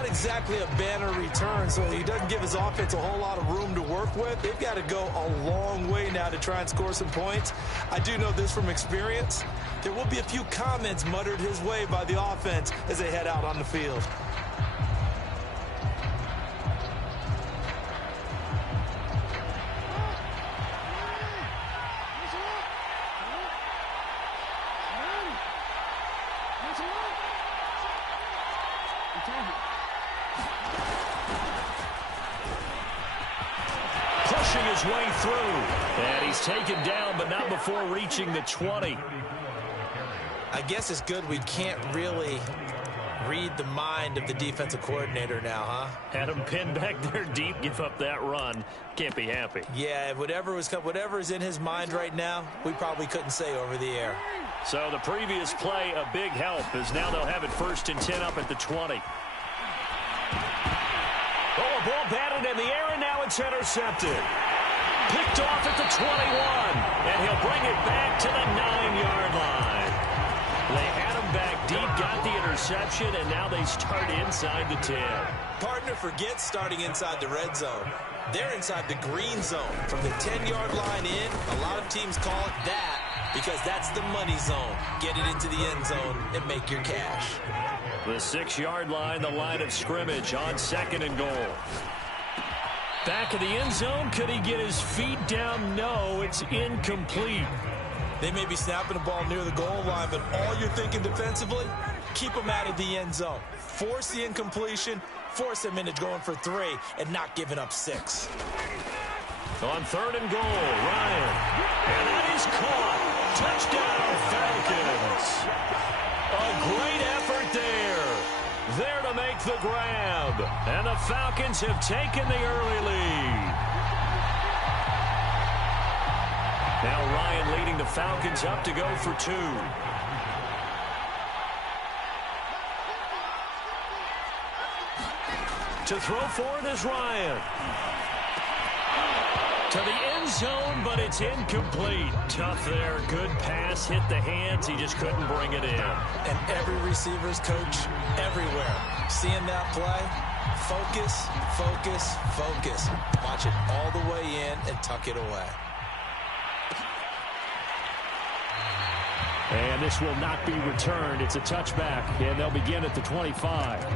not exactly a banner return, so he doesn't give his offense a whole lot of room to work with. They've got to go a long way now to try and score some points. I do know this from experience. There will be a few comments muttered his way by the offense as they head out on the field. Pushing his way through. And he's taken down, but not before reaching the 20. I guess it's good we can't really read the mind of the defensive coordinator now, huh? Had him pinned back there deep, give up that run. Can't be happy. Yeah, whatever is in his mind right now, we probably couldn't say over the air. So the previous play, a big help, as now they'll have it 1st and 10 up at the 20. Oh, a ball batted in the air, and now it's intercepted. Picked off at the 21, and he'll bring it back to the 9-yard line. They had him back deep, got the interception, and now they start inside the 10. Partner, forget starting inside the red zone. They're inside the green zone. From the 10-yard line in, a lot of teams call it that because that's the money zone. Get it into the end zone and make your cash. The 6-yard line, the line of scrimmage on 2nd and goal. Back of the end zone, could he get his feet down? No, it's incomplete. They may be snapping the ball near the goal line, but all you're thinking defensively, keep them out of the end zone. Force the incompletion, force them into going for 3, and not giving up 6. On 3rd and goal, Ryan. And that is caught. Touchdown, Falcons. A great effort there. There to make the grab. And the Falcons have taken the early lead. Now Ryan leading the Falcons up to go for 2. To throw for it is Ryan. To the end zone, but it's incomplete. Tough there. Good pass. Hit the hands. He just couldn't bring it in. And every receiver's coach everywhere. Seeing that play, focus, focus, focus. Watch it all the way in and tuck it away. And this will not be returned. It's a touchback, and they'll begin at the 25.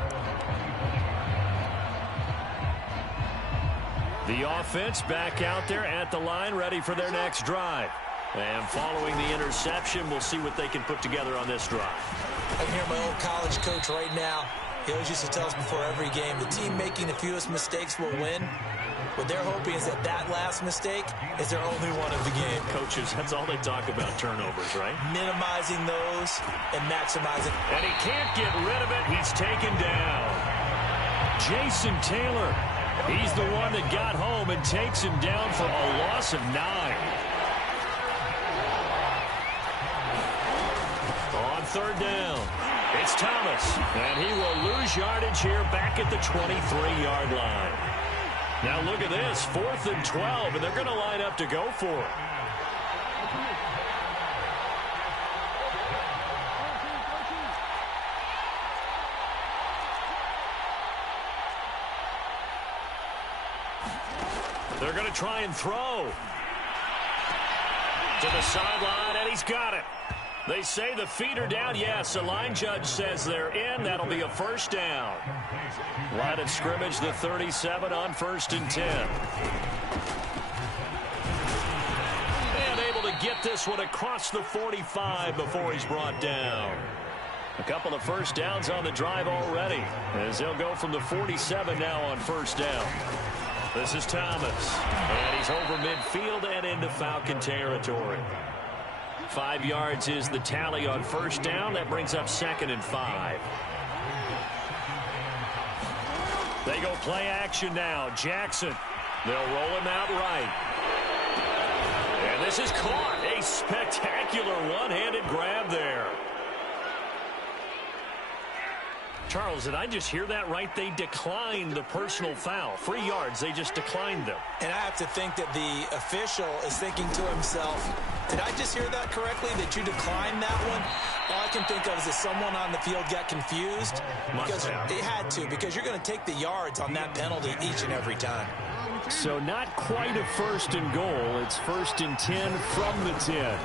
The offense back out there at the line, ready for their next drive. And following the interception, we'll see what they can put together on this drive. I can hear my old college coach right now. He always used to tell us before every game, the team making the fewest mistakes will win. What they're hoping is that that last mistake is their only one of the game. Coaches, that's all they talk about, turnovers, right? Minimizing those and maximizing. And he can't get rid of it. He's taken down. Jason Taylor. He's the one that got home and takes him down for a loss of 9. On 3rd down, it's Thomas. And he will lose yardage here back at the 23-yard line. Now look at this, 4th and 12, and they're going to line up to go for it. They're going to try and throw. To the sideline, and he's got it. They say the feet are down. Yes, the line judge says they're in. That'll be a 1st down. Line of scrimmage, the 37 on 1st and 10. And able to get this one across the 45 before he's brought down. A couple of 1st downs on the drive already, as they'll go from the 47 now on 1st down. This is Thomas, and he's over midfield and into Falcon territory. 5 yards is the tally on 1st down. That brings up 2nd and 5. They go play action now. Jackson. They'll roll him out right. And this is caught. A spectacular one-handed grab there. Charles, did I just hear that right? They declined the personal foul. 3 yards, they just declined them. And I have to think that the official is thinking to himself, did I just hear that correctly, that you declined that one? All I can think of is that someone on the field got confused. Because they had to, because you're going to take the yards on that penalty each and every time. So not quite a first and goal. It's 1st and 10 from the 10.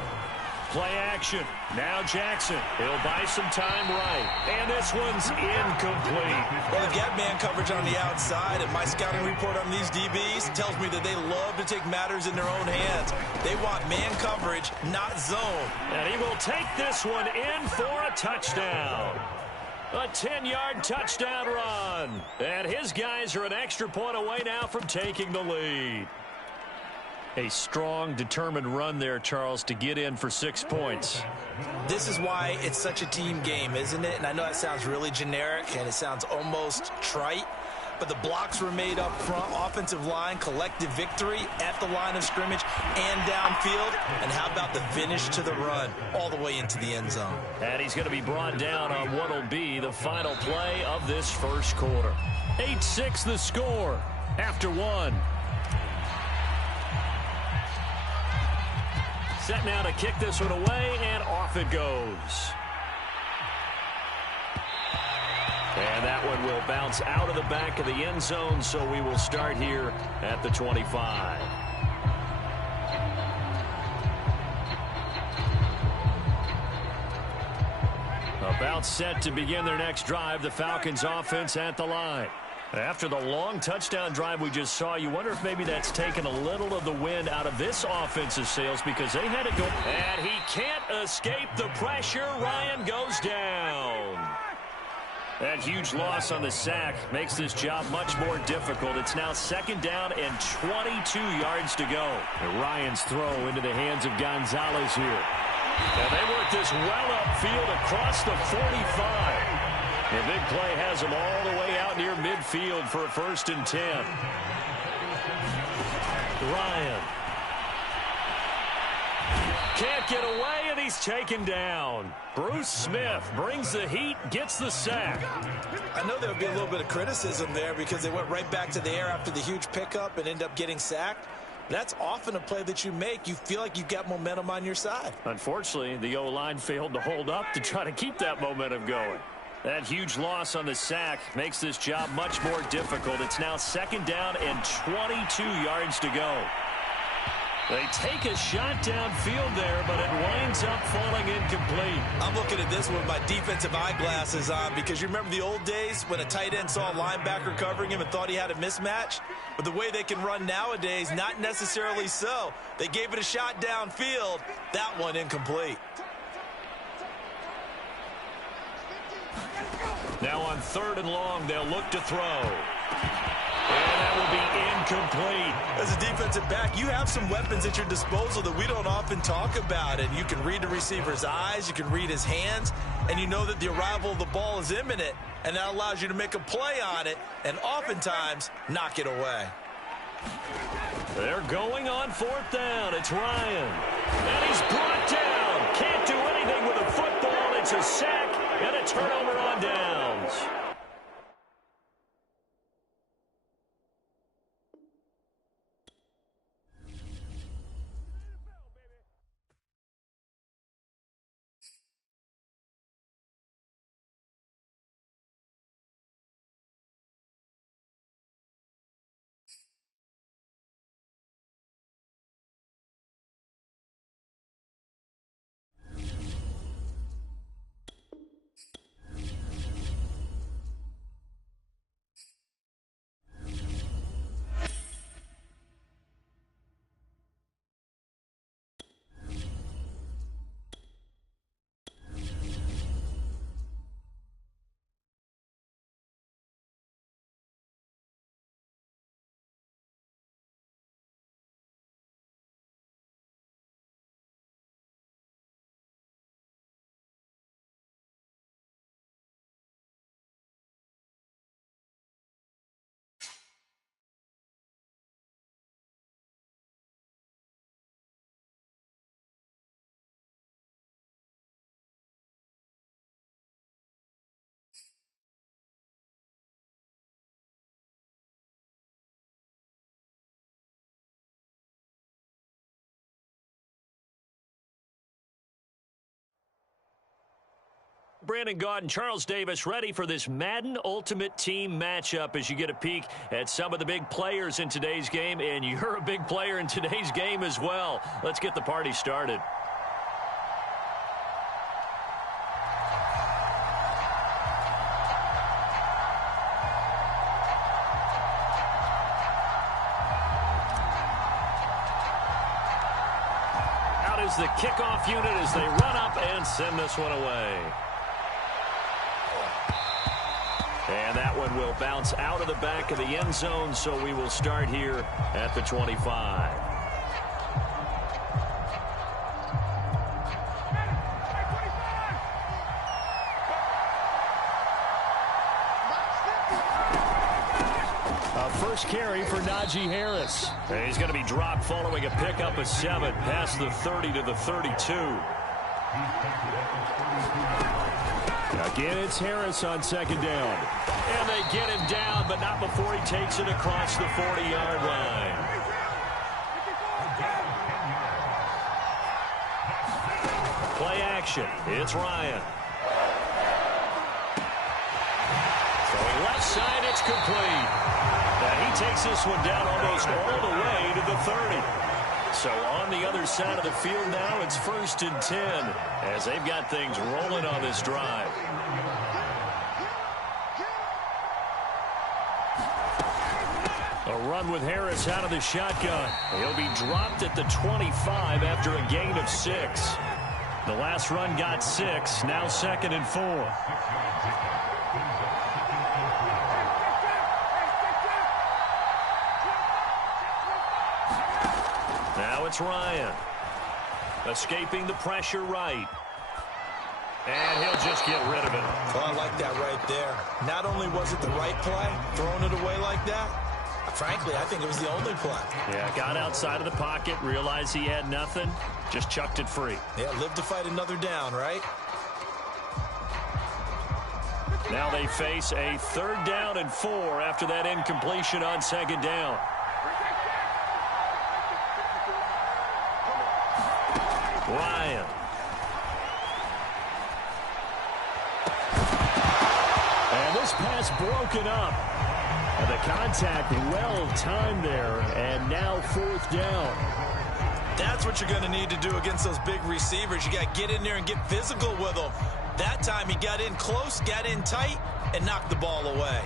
Play action. Now Jackson. He'll buy some time right. And this one's incomplete. Well, they've got man coverage on the outside, and my scouting report on these DBs tells me that they love to take matters in their own hands. They want man coverage, not zone. And he will take this one in for a touchdown. A 10-yard touchdown run. And his guys are an extra point away now from taking the lead. A strong, determined run there, Charles, to get in for 6 points. This is why it's such a team game, isn't it? And I know that sounds really generic, and it sounds almost trite, but the blocks were made up front, offensive line, collective victory at the line of scrimmage and downfield. And how about the finish to the run all the way into the end zone? And he's going to be brought down on what will be the final play of this first quarter. 8-6 the score after 1. Set now to kick this one away, and off it goes. And that one will bounce out of the back of the end zone, so we will start here at the 25. About set to begin their next drive, the Falcons offense at the line. After the long touchdown drive we just saw, you wonder if maybe that's taken a little of the wind out of this offensive sails because they had to go. And he can't escape the pressure. Ryan goes down. That huge loss on the sack makes this job much more difficult. It's now 2nd down and 22 yards to go. And Ryan's throw into the hands of Gonzalez here. And they work this well upfield across the 45. The big play has him all the way out near midfield for a 1st and 10. Ryan. Can't get away, and he's taken down. Bruce Smith brings the heat, gets the sack. I know there would be a little bit of criticism there because they went right back to the air after the huge pickup and end up getting sacked. That's often a play that you make. You feel like you've got momentum on your side. Unfortunately, the O-line failed to hold up to try to keep that momentum going. That huge loss on the sack makes this job much more difficult. It's now 2nd down and 22 yards to go. They take a shot downfield there, but it winds up falling incomplete. I'm looking at this with my defensive eyeglasses on because you remember the old days when a tight end saw a linebacker covering him and thought he had a mismatch? But the way they can run nowadays, not necessarily so. They gave it a shot downfield. That one incomplete. Now on 3rd and long, they'll look to throw. And that will be incomplete. As a defensive back, you have some weapons at your disposal that we don't often talk about. And you can read the receiver's eyes, you can read his hands, and you know that the arrival of the ball is imminent. And that allows you to make a play on it and oftentimes knock it away. They're going on 4th down. It's Ryan. And he's brought down. Can't do anything with a football. It's a sack and a turnover on downs. Brandon Gaudin, Charles Davis, ready for this Madden Ultimate Team matchup as you get a peek at some of the big players in today's game, and you're a big player in today's game as well. Let's get the party started. The kickoff unit as they run up and send this one away. And that one will bounce out of the back of the end zone, so we will start here at the 25. First carry for Najee Harris. And he's going to be dropped following a pickup of 7 past the 30 to the 32. Again, it's Harris on second down. And they get him down, but not before he takes it across the 40-yard line. Play action. It's Ryan. Throwing left side, it's complete. He takes this one down almost all the way to the 30. So on the other side of the field now, it's 1st and 10 as they've got things rolling on this drive. A run with Harris out of the shotgun. He'll be dropped at the 25 after a gain of 6. The last run got 6, now 2nd and 4. Now it's Ryan. Escaping the pressure right. And he'll just get rid of it. Well, I like that right there. Not only was it the right play, throwing it away like that, frankly, I think it was the only play. Yeah, got outside of the pocket, realized he had nothing, just chucked it free. Yeah, live to fight another down, right? Now they face a 3rd down and 4 after that incompletion on 2nd down. Ryan. And this pass broken up. And the contact well timed there. And now 4th down. That's what you're going to need to do against those big receivers. You got to get in there and get physical with them. That time he got in close, got in tight, and knocked the ball away.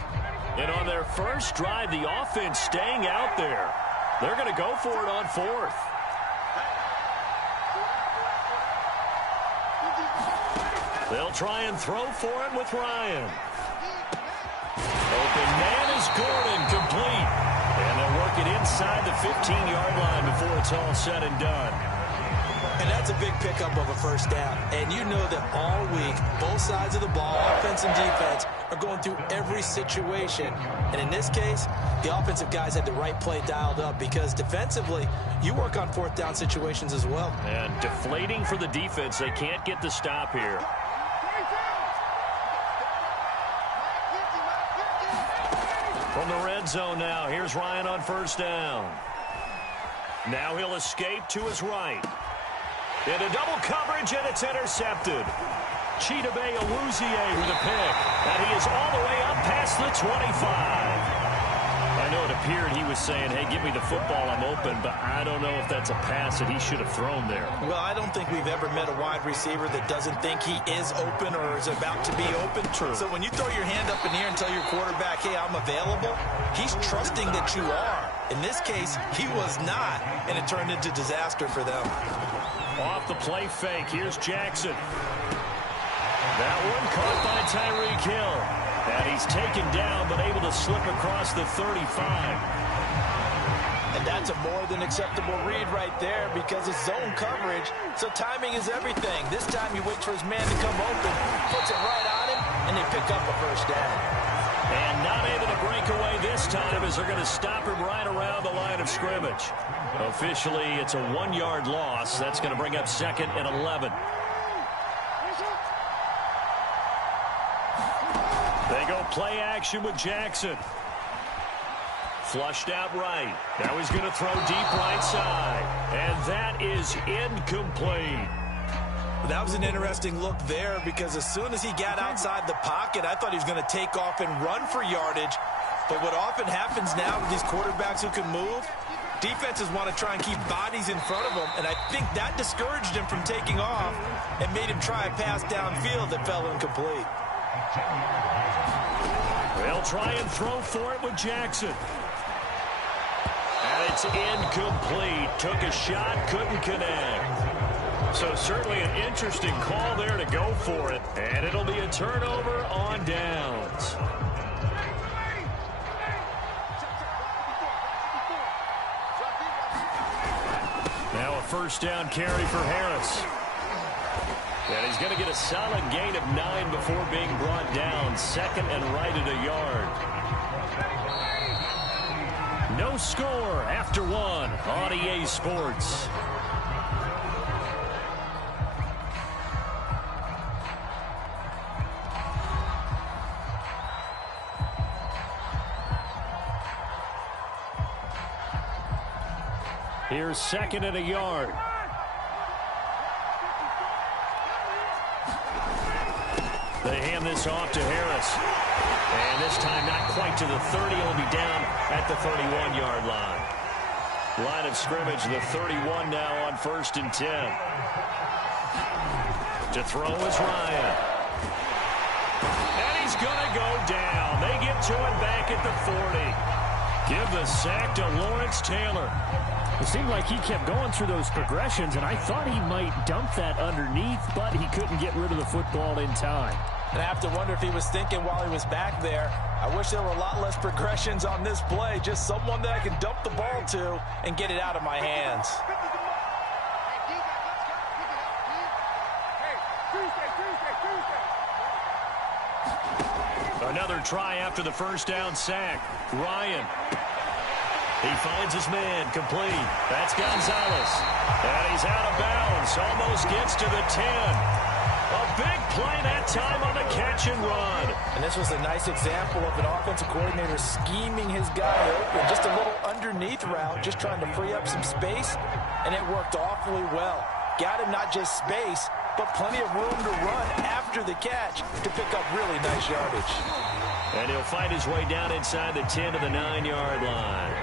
And on their first drive, the offense staying out there. They're going to go for it on 4th. They'll try and throw for it with Ryan. Open man is Gordon, complete. And they'll work it inside the 15-yard line before it's all said and done. And that's a big pickup of a 1st down. And you know that all week, both sides of the ball, offense and defense, are going through every situation. And in this case, the offensive guys had the right play dialed up because defensively, you work on 4th down situations as well. And deflating for the defense. They can't get the stop here. From the red zone now, here's Ryan on 1st down. Now he'll escape to his right. Into double coverage, and it's intercepted. Shiba with a pick. And he is all the way up past the 25. I know it appeared he was saying, hey, give me the football, I'm open, but I don't know if that's a pass that he should have thrown there. Well, I don't think we've ever met a wide receiver that doesn't think he is open or is about to be open. True. So when you throw your hand up in the air and tell your quarterback, hey, I'm available, he's trusting that you are. In this case, he was not, and it turned into disaster for them. Off the play fake, here's Jackson. That one caught by Tyreek Hill. And he's taken down, but able to slip across the 35. And that's a more than acceptable read right there because it's zone coverage, so timing is everything. This time he waits for his man to come open, puts it right on him, and they pick up a 1st down. And not able to break away this time as they're going to stop him right around the line of scrimmage. Officially, it's a 1-yard loss. That's going to bring up 2nd and 11. They go play action with Jackson. Flushed out right. Now he's going to throw deep right side. And that is incomplete. That was an interesting look there because as soon as he got outside the pocket, I thought he was going to take off and run for yardage. But what often happens now with these quarterbacks who can move, defenses want to try and keep bodies in front of them, and I think that discouraged him from taking off and made him try a pass downfield that fell incomplete. They'll try and throw for it with Jackson. And it's incomplete. Took a shot, couldn't connect. So certainly an interesting call there to go for it. And it'll be a turnover on downs. Now a first down carry for Harris. And he's going to get a solid gain of 9 before being brought down. Second and right at a yard. No score after 1 on EA Sports. Here's second and a yard. They hand this off to Harris. And this time not quite to the 30. He'll be down at the 31-yard line. Line of scrimmage, the 31 now on 1st and 10. To throw is Ryan. And he's going to go down. They get to him back at the 40. Give the sack to Lawrence Taylor. It seemed like he kept going through those progressions, and I thought he might dump that underneath, but he couldn't get rid of the football in time. And I have to wonder if he was thinking while he was back there, I wish there were a lot less progressions on this play, just someone that I can dump the ball to and get it out of my hands. Another try after the first down sack. Ryan. He finds his man, complete. That's Gonzalez. And he's out of bounds. Almost gets to the 10. A big play that time on the catch and run. And this was a nice example of an offensive coordinator scheming his guy open. Just a little underneath route, just trying to free up some space. And it worked awfully well. Got him not just space, but plenty of room to run after the catch to pick up really nice yardage. And he'll find his way down inside the 10 to the 9-yard line.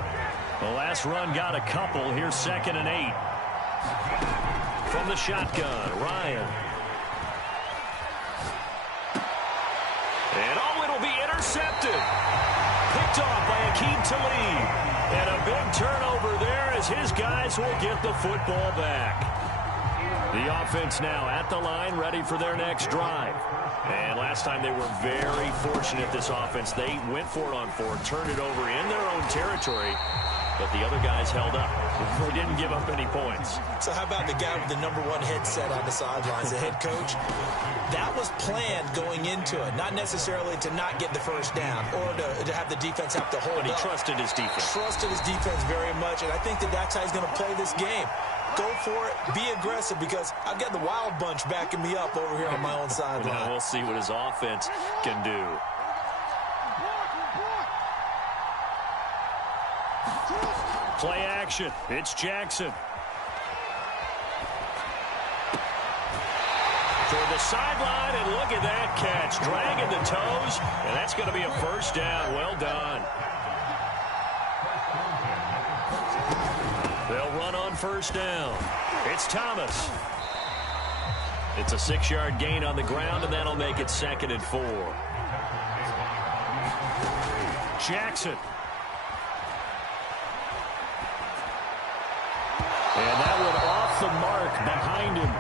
The last run got a couple. Here's 2nd and 8. From the shotgun, Ryan. And it'll be intercepted. Picked off by Akeem Talib. And a big turnover there as his guys will get the football back. The offense now at the line, ready for their next drive. And last time they were very fortunate, this offense. They went for it on 4, turned it over in their own territory. But the other guys held up. They didn't give up any points. So how about the guy with the #1 headset on the sidelines, the head coach? That was planned going into it, not necessarily to not get the first down or to have the defense have to hold up. But he trusted his defense. Trusted his defense very much, and I think that's how he's going to play this game. Go for it, be aggressive, because I've got the Wild Bunch backing me up over here on my own sideline. Now we'll see what his offense can do. Play action. It's Jackson. Toward the sideline, and look at that catch. Dragging the toes, and that's going to be a first down. Well done. They'll run on first down. It's Thomas. It's a 6-yard gain on the ground, and that'll make it 2nd and 4. Jackson. And that one off the mark behind him.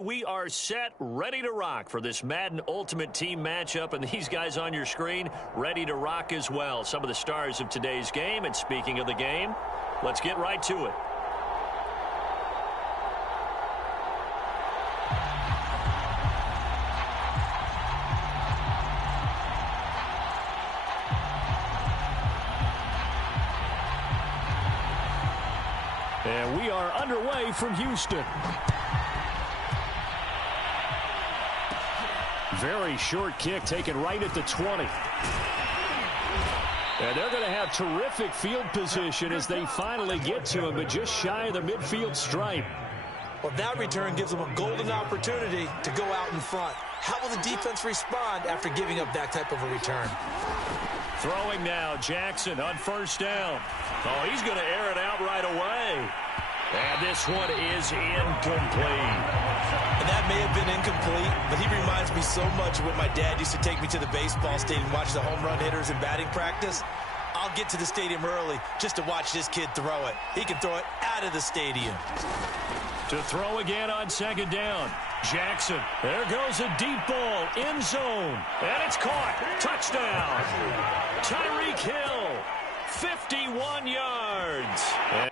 we are set, ready to rock for this Madden Ultimate Team matchup, and these guys on your screen ready to rock as well. Some of the stars of today's game, and speaking of the game, let's get right to it. And we are underway from Houston. Very short kick taken right at the 20. And they're going to have terrific field position as they finally get to him, but just shy of the midfield stripe. Well, that return gives them a golden opportunity to go out in front. How will the defense respond after giving up that type of a return? Throwing now, Jackson on first down. Oh, he's going to air it out right away. And this one is incomplete. And that may have been incomplete, but he reminds me so much of when my dad used to take me to the baseball stadium and watch the home run hitters in batting practice. I'll get to the stadium early just to watch this kid throw it. He can throw it out of the stadium. To throw again on second down. Jackson. There goes a deep ball. End zone. And it's caught. Touchdown. Tyreek Hill. 51 yards.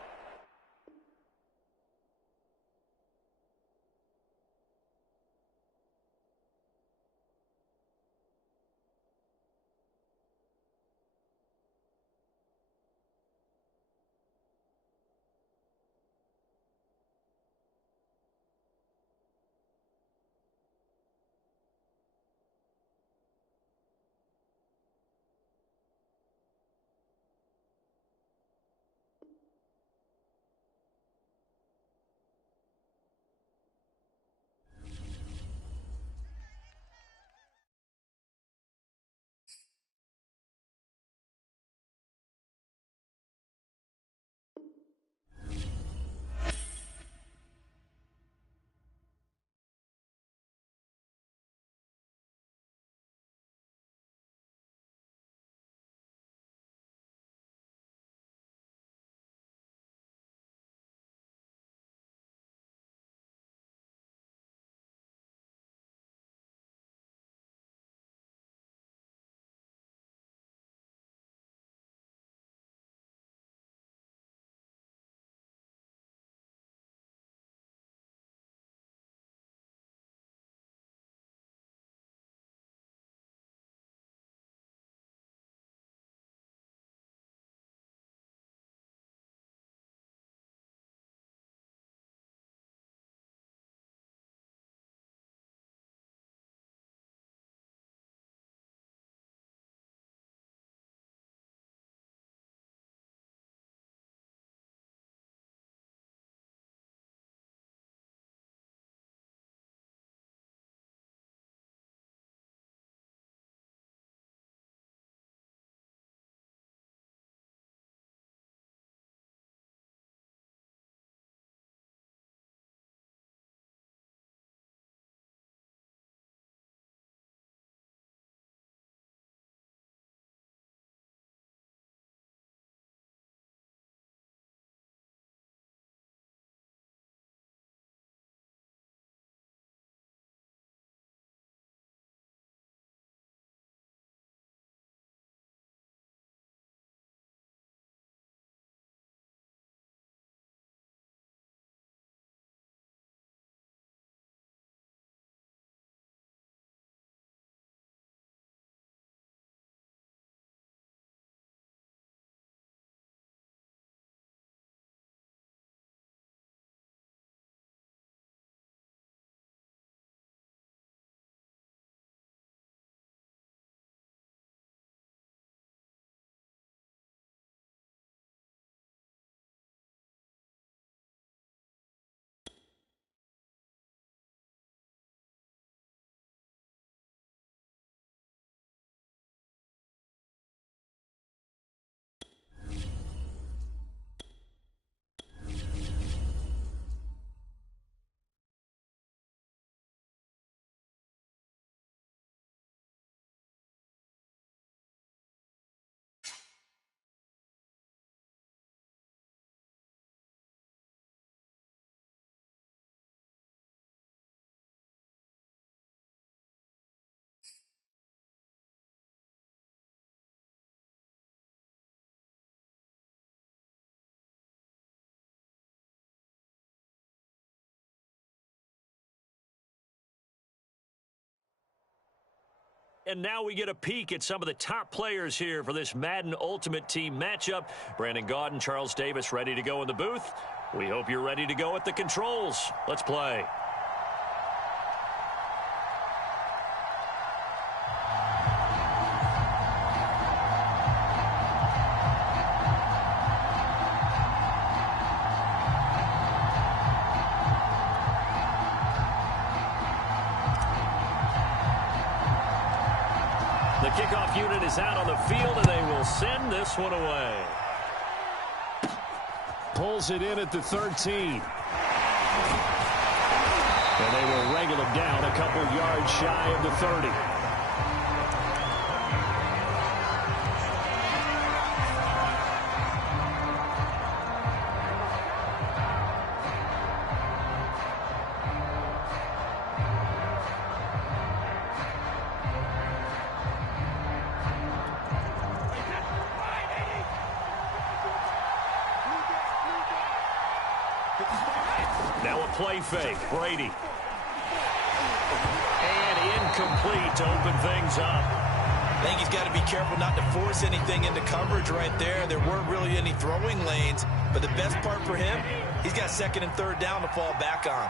And now we get a peek at some of the top players here for this Madden Ultimate Team matchup. Brandon Gaudin, Charles Davis ready to go in the booth. We hope you're ready to go at the controls. Let's play. The kickoff unit is out on the field, and they will send this one away. Pulls it in at the 13. And they will wrangle him down a couple yards shy of the 30. Now a play fake. Brady. And incomplete to open things up. I think he's got to be careful not to force anything into coverage right there. There weren't really any throwing lanes, but the best part for him, he's got second and third down to fall back on.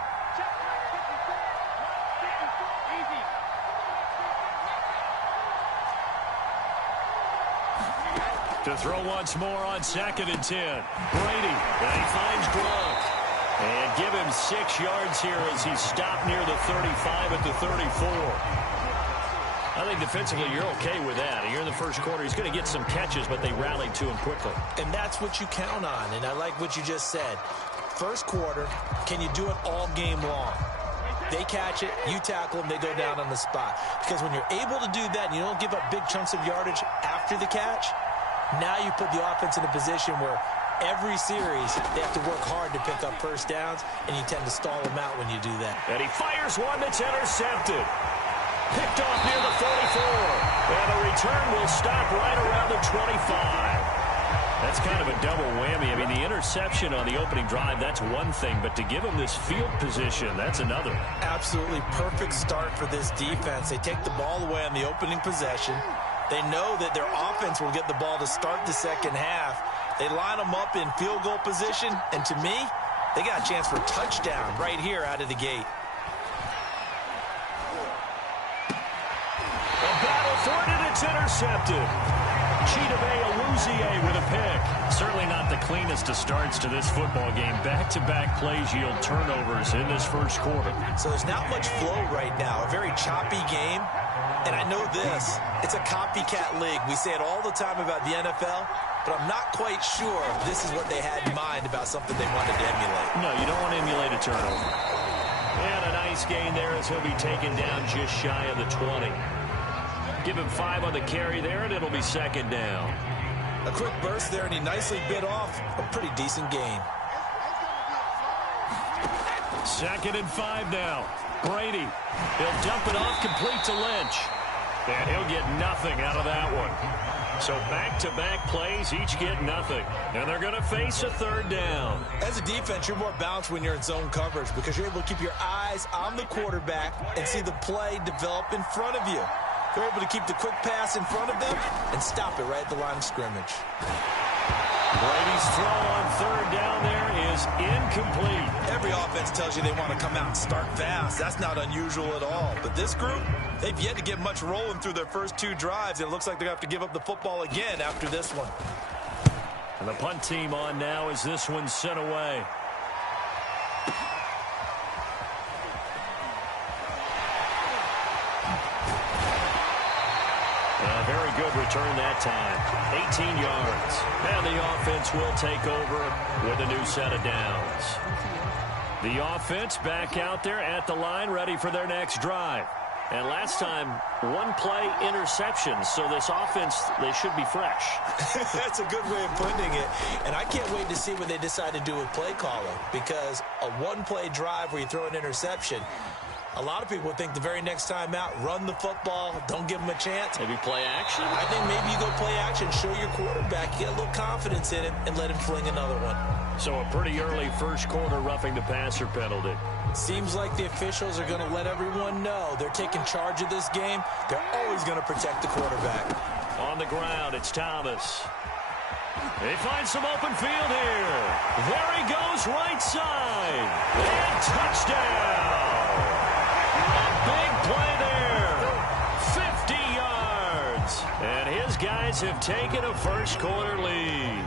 To throw once more on 2nd and 10. Brady, and he finds Gronk. And give him 6 yards here as he's stopped near the 35 at the 34. I think defensively you're okay with that. You're in the first quarter. He's going to get some catches, but they rallied to him quickly. And that's what you count on, and I like what you just said. First quarter, can you do it all game long? They catch it, you tackle them, they go down on the spot. Because when you're able to do that and you don't give up big chunks of yardage after the catch, now you put the offense in a position where every series, they have to work hard to pick up first downs, and you tend to stall them out when you do that. And he fires one that's intercepted. Picked off near the 44. And the return will stop right around the 25. That's kind of a double whammy. I mean, the interception on the opening drive, that's one thing, but to give him this field position, that's another. Absolutely perfect start for this defense. They take the ball away on the opening possession. They know that their offense will get the ball to start the second half. They line them up in field goal position, and to me, they got a chance for a touchdown right here out of the gate. A battle for it, and it's intercepted. Shiba with a pick. Certainly not the cleanest of starts to this football game. Back-to-back plays yield turnovers in this first quarter. So there's not much flow right now. A very choppy game. And I know this, it's a copycat league. We say it all the time about the NFL, but I'm not quite sure if this is what they had in mind about something they wanted to emulate. No, you don't want to emulate a turnover. And a nice gain there as he'll be taken down just shy of the 20. Give him 5 on the carry there, and it'll be second down. A quick burst there, and he nicely bit off a pretty decent gain. 2nd and 5 now. Brady, he'll dump it off complete to Lynch. And he'll get nothing out of that one. So back-to-back plays, each get nothing. And they're going to face a third down. As a defense, you're more balanced when you're in zone coverage because you're able to keep your eyes on the quarterback and see the play develop in front of you. You're able to keep the quick pass in front of them and stop it right at the line of scrimmage. Brady's throw on third down there is incomplete. Every offense tells you they want to come out and start fast. That's not unusual at all. But this group, they've yet to get much rolling through their first 2 drives. It looks like they're going to have to give up the football again after this one. And the punt team on now as this one's sent away. Very good return that time. 18 yards. And the offense will take over with a new set of downs. The offense back out there at the line, ready for their next drive. And last time, 1 play interception. So this offense, they should be fresh. That's a good way of putting it. And I can't wait to see what they decide to do with play calling. Because a 1-play drive where you throw an interception, A lot of people think the very next time out, run the football, don't give him a chance. Maybe play action? I think maybe you go play action, show your quarterback, get a little confidence in him, and let him fling another one. So a pretty early first quarter roughing the passer penalty. Seems like the officials are going to let everyone know they're taking charge of this game. They're always going to protect the quarterback. On the ground, it's Thomas. He finds some open field here. There he goes, right side. And touchdown. A big play there. 50 yards. And his guys have taken a first quarter lead.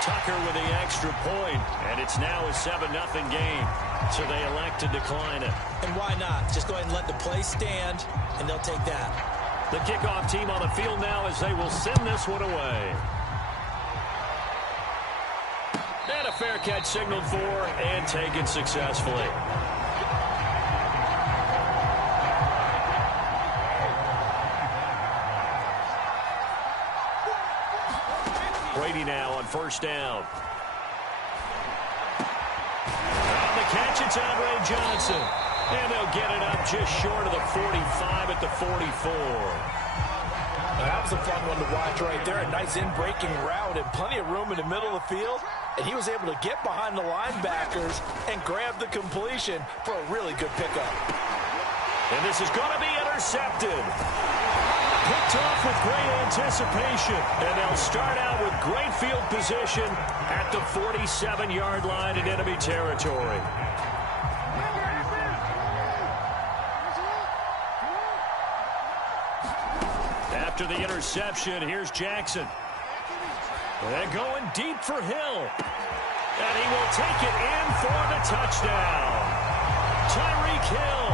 Tucker with the extra point, and it's now a 7-0 game. So they elect to decline it. And why not? Just go ahead and let the play stand, and they'll take that. The kickoff team on the field now as they will send this one away. And a fair catch signaled for and taken successfully. Brady now on first down. On the catch, it's Andre Johnson. And they'll get it up just short of the 45 at the 44. That was a fun one to watch right there. A nice in-breaking route and plenty of room in the middle of the field. And he was able to get behind the linebackers and grab the completion for a really good pickup. And this is going to be intercepted. Picked off with great anticipation. And they'll start out with great field position at the 47-yard line in enemy territory. After the interception, here's Jackson. And going deep for Hill. And he will take it in for the touchdown. Tyreek Hill,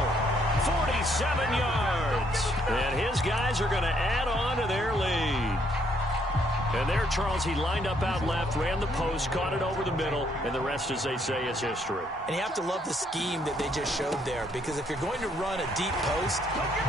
47 yards. And his guys are going to add on to their lead. And there, Charles, he lined up out left, ran the post, caught it over the middle, and the rest, as they say, is history. And you have to love the scheme that they just showed there, because if you're going to run a deep post,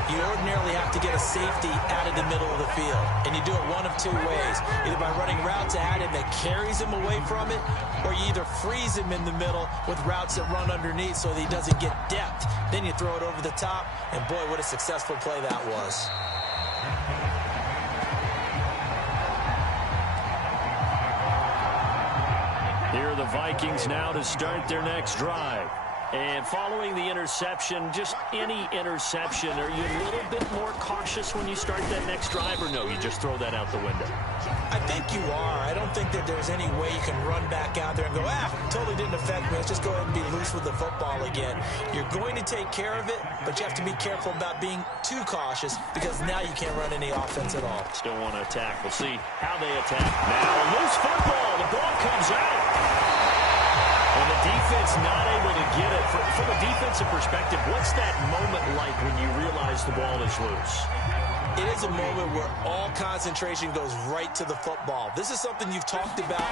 you ordinarily have to get a safety out of the middle of the field. And you do it one of two ways, either by running routes at him that carries him away from it, or you either freeze him in the middle with routes that run underneath so that he doesn't get depth. Then you throw it over the top, and boy, what a successful play that was. Here are the Vikings now to start their next drive. And following the interception, just any interception, are you a little bit more cautious when you start that next drive, or no, you just throw that out the window? I think you are. I don't think that there's any way you can run back out there and go, totally didn't affect me. Let's just go ahead and be loose with the football again. You're going to take care of it, but you have to be careful about being too cautious, because now you can't run any offense at all. Still want to attack. We'll see how they attack. Now, loose football. The ball comes out. And the defense not able to get it. From a defensive perspective, what's that moment like when you realize the ball is loose? It is a moment where all concentration goes right to the football. This is something you've talked about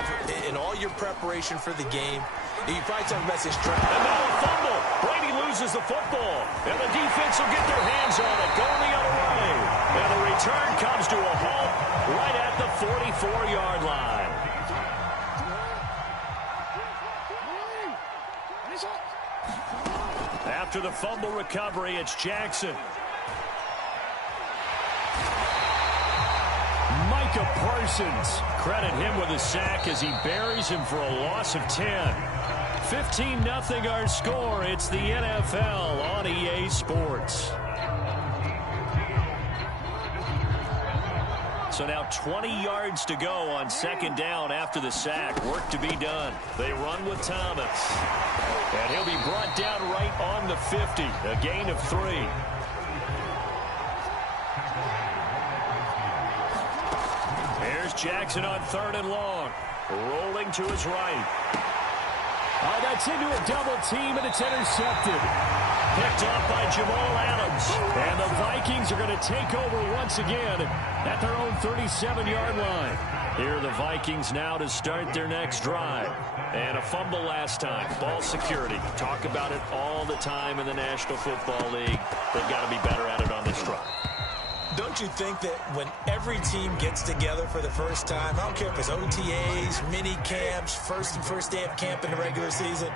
in all your preparation for the game. You probably talk about this trip. And now a fumble. Brady loses the football. And the defense will get their hands on it, going the other way. And the return comes to a halt right at the 44-yard line. After the fumble recovery, it's Jackson. Micah Parsons. Credit him with a sack as he buries him for a loss of 10. 15-0 our score. It's the NFL on EA Sports. So now 20 yards to go on second down after the sack. Work to be done. They run with Thomas. And he'll be brought down right on the 50. A gain of 3. Here's Jackson on 3rd and long. Rolling to his right. Oh, that's into a double team, and it's intercepted. Picked off by Jamal Adams. And the Vikings are going to take over once again at their own 37-yard line. Here are the Vikings now to start their next drive. And a fumble last time. Ball security. Talk about it all the time in the National Football League. They've got to be better at it on this drive. Don't you think that when every team gets together for the first time, I don't care if it's OTAs, mini camps, first day of camp in the regular season,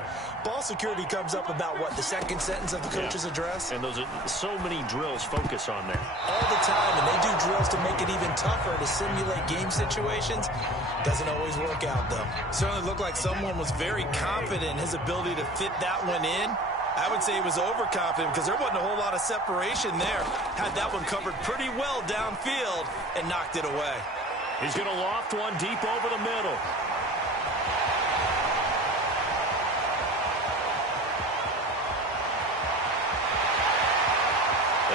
ball security comes up about what, the second sentence of the coach's address? And those are so many drills focus on that. All the time, and they do drills to make it even tougher to simulate game situations. Doesn't always work out, though. Certainly looked like someone was very confident in his ability to fit that one in. I would say he was overconfident because there wasn't a whole lot of separation there. Had that one covered pretty well downfield and knocked it away. He's going to loft one deep over the middle.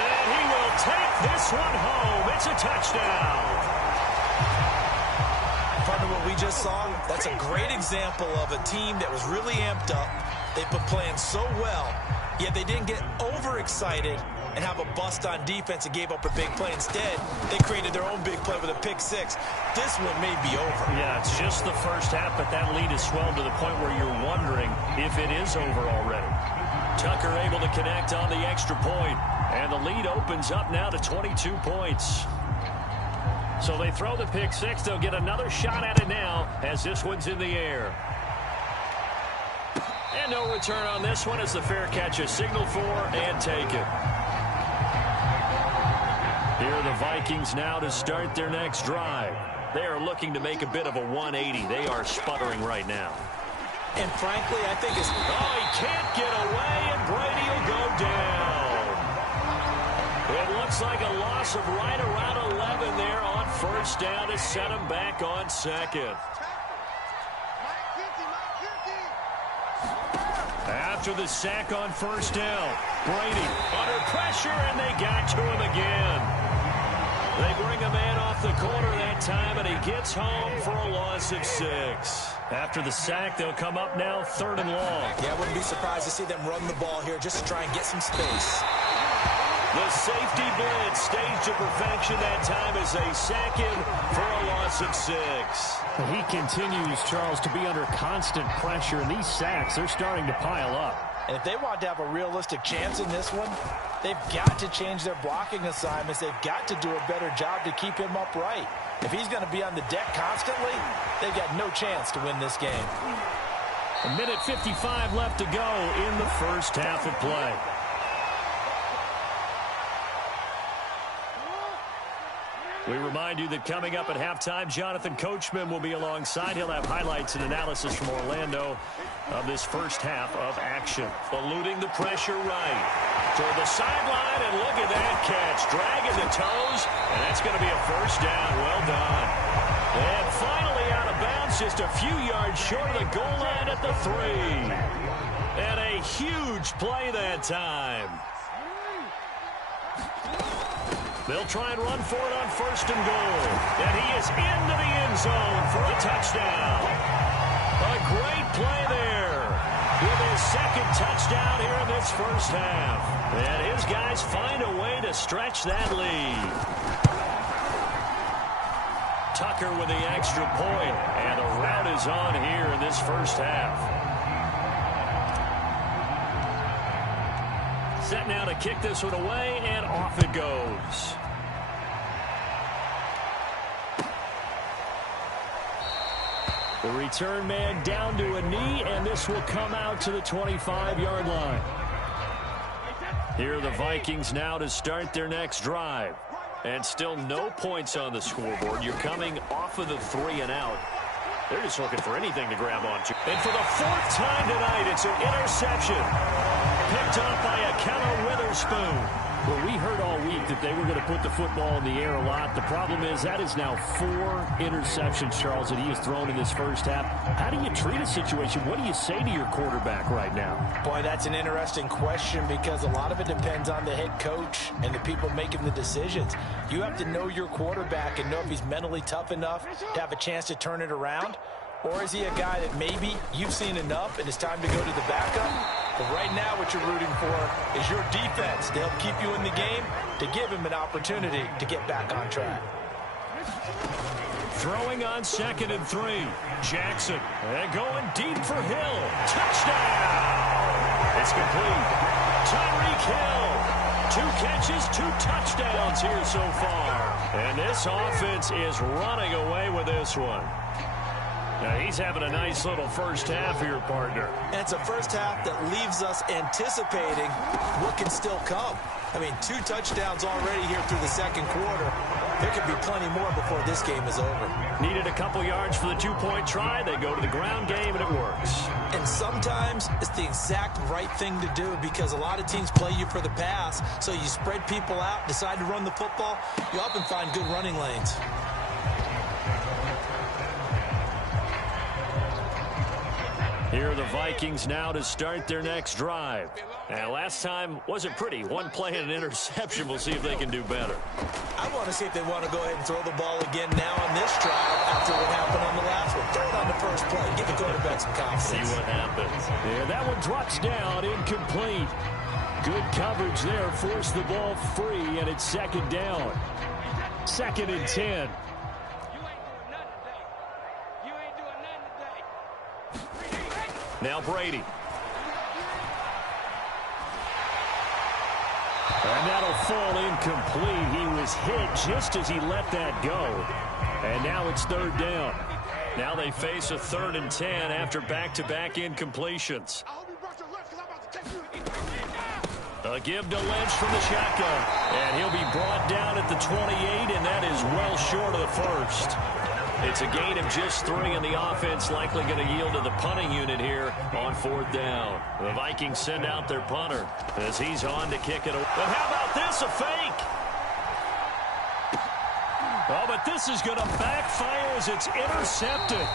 And he will take this one home. It's a touchdown. Partner, what we just saw, that's a great example of a team that was really amped up. They've been playing so well, yet they didn't get overexcited and have a bust on defense and gave up a big play. Instead, they created their own big play with a pick six. This one may be over. Yeah, it's just the first half, but that lead has swelled to the point where you're wondering if it is over already. Tucker able to connect on the extra point, and the lead opens up now to 22 points. So they throw the pick six. They'll get another shot at it now as this one's in the air. And no return on this one as the fair catch is signaled for and taken. Here are the Vikings now to start their next drive. They are looking to make a bit of a 180. They are sputtering right now. And frankly, I think it's... Oh, he can't get away, and Brady will go down. It looks like a loss of right around 11 there on first down to set him back on second. After the sack on first down, Brady under pressure, and they got to him again. They bring a man off the corner that time, and he gets home for a loss of 6. After the sack, they'll come up now 3rd and long. Yeah, I wouldn't be surprised to see them run the ball here just to try and get some space. The safety blitz staged to perfection that time as they sack him for a loss of 6. He continues, Charles, to be under constant pressure, and these sacks, they're starting to pile up. And if they want to have a realistic chance in this one, they've got to change their blocking assignments. They've got to do a better job to keep him upright. If he's going to be on the deck constantly, they've got no chance to win this game. A minute 55 left to go in the first half of play. We remind you that coming up at halftime, Jonathan Coachman will be alongside. He'll have highlights and analysis from Orlando of this first half of action. Eluding the pressure right toward the sideline, and look at that catch. Dragging the toes, and that's going to be a first down. Well done. And finally out of bounds, just a few yards short of the goal line at the 3. And a huge play that time. They'll try and run for it on 1st and goal. And he is into the end zone for a touchdown. A great play there with his 2nd touchdown here in this first half. And his guys find a way to stretch that lead. Tucker with the extra point, and the route is on here in this first half. Set now to kick this one away, and off it goes. The return man down to a knee, and this will come out to the 25-yard line. Here are the Vikings now to start their next drive. And still no points on the scoreboard. You're coming off of the 3 and out. They're just looking for anything to grab onto. And for the 4th time tonight, it's an interception. Picked up by a Keller Witherspoon. Well, we heard all week that they were going to put the football in the air a lot. The problem is that is now 4 interceptions, Charles, that he has thrown in this first half. How do you treat a situation? What do you say to your quarterback right now? Boy, that's an interesting question because a lot of it depends on the head coach and the people making the decisions. You have to know your quarterback and know if he's mentally tough enough to have a chance to turn it around. Or is he a guy that maybe you've seen enough and it's time to go to the backup? But right now what you're rooting for is your defense to help keep you in the game, to give him an opportunity to get back on track. Throwing on 2nd and 3. Jackson. And going deep for Hill. Touchdown! It's complete. Tyreek Hill 2 catches, 2 touchdowns here so far. And this offense is running away with this one. Now, he's having a nice little first half here, partner. And it's a first half that leaves us anticipating what can still come. I mean, 2 touchdowns already here through the second quarter. There could be plenty more before this game is over. Needed a couple yards for the 2-point try. They go to the ground game, and it works. And sometimes it's the exact right thing to do because a lot of teams play you for the pass. So you spread people out, decide to run the football. You often find good running lanes. Here are the Vikings now to start their next drive. And last time wasn't pretty. 1 play and an interception. We'll see if they can do better. I want to see if they want to go ahead and throw the ball again now on this drive after what happened on the last one. Throw it on the first play. Give the quarterback some confidence. See what happens. Yeah, that one drops down, incomplete. Good coverage there. Forced the ball free, and it's second down. 2nd and 10. Now Brady. And that'll fall incomplete. He was hit just as he let that go. And now it's 3rd down. Now they face a 3rd and 10 after back-to-back incompletions. A give to Lynch from the shotgun. And he'll be brought down at the 28, and that is well short of the first. It's a gain of just 3, and the offense likely going to yield to the punting unit here on 4th down. The Vikings send out their punter as he's on to kick it away. But how about this, a fake? Oh, but this is going to backfire as it's intercepted.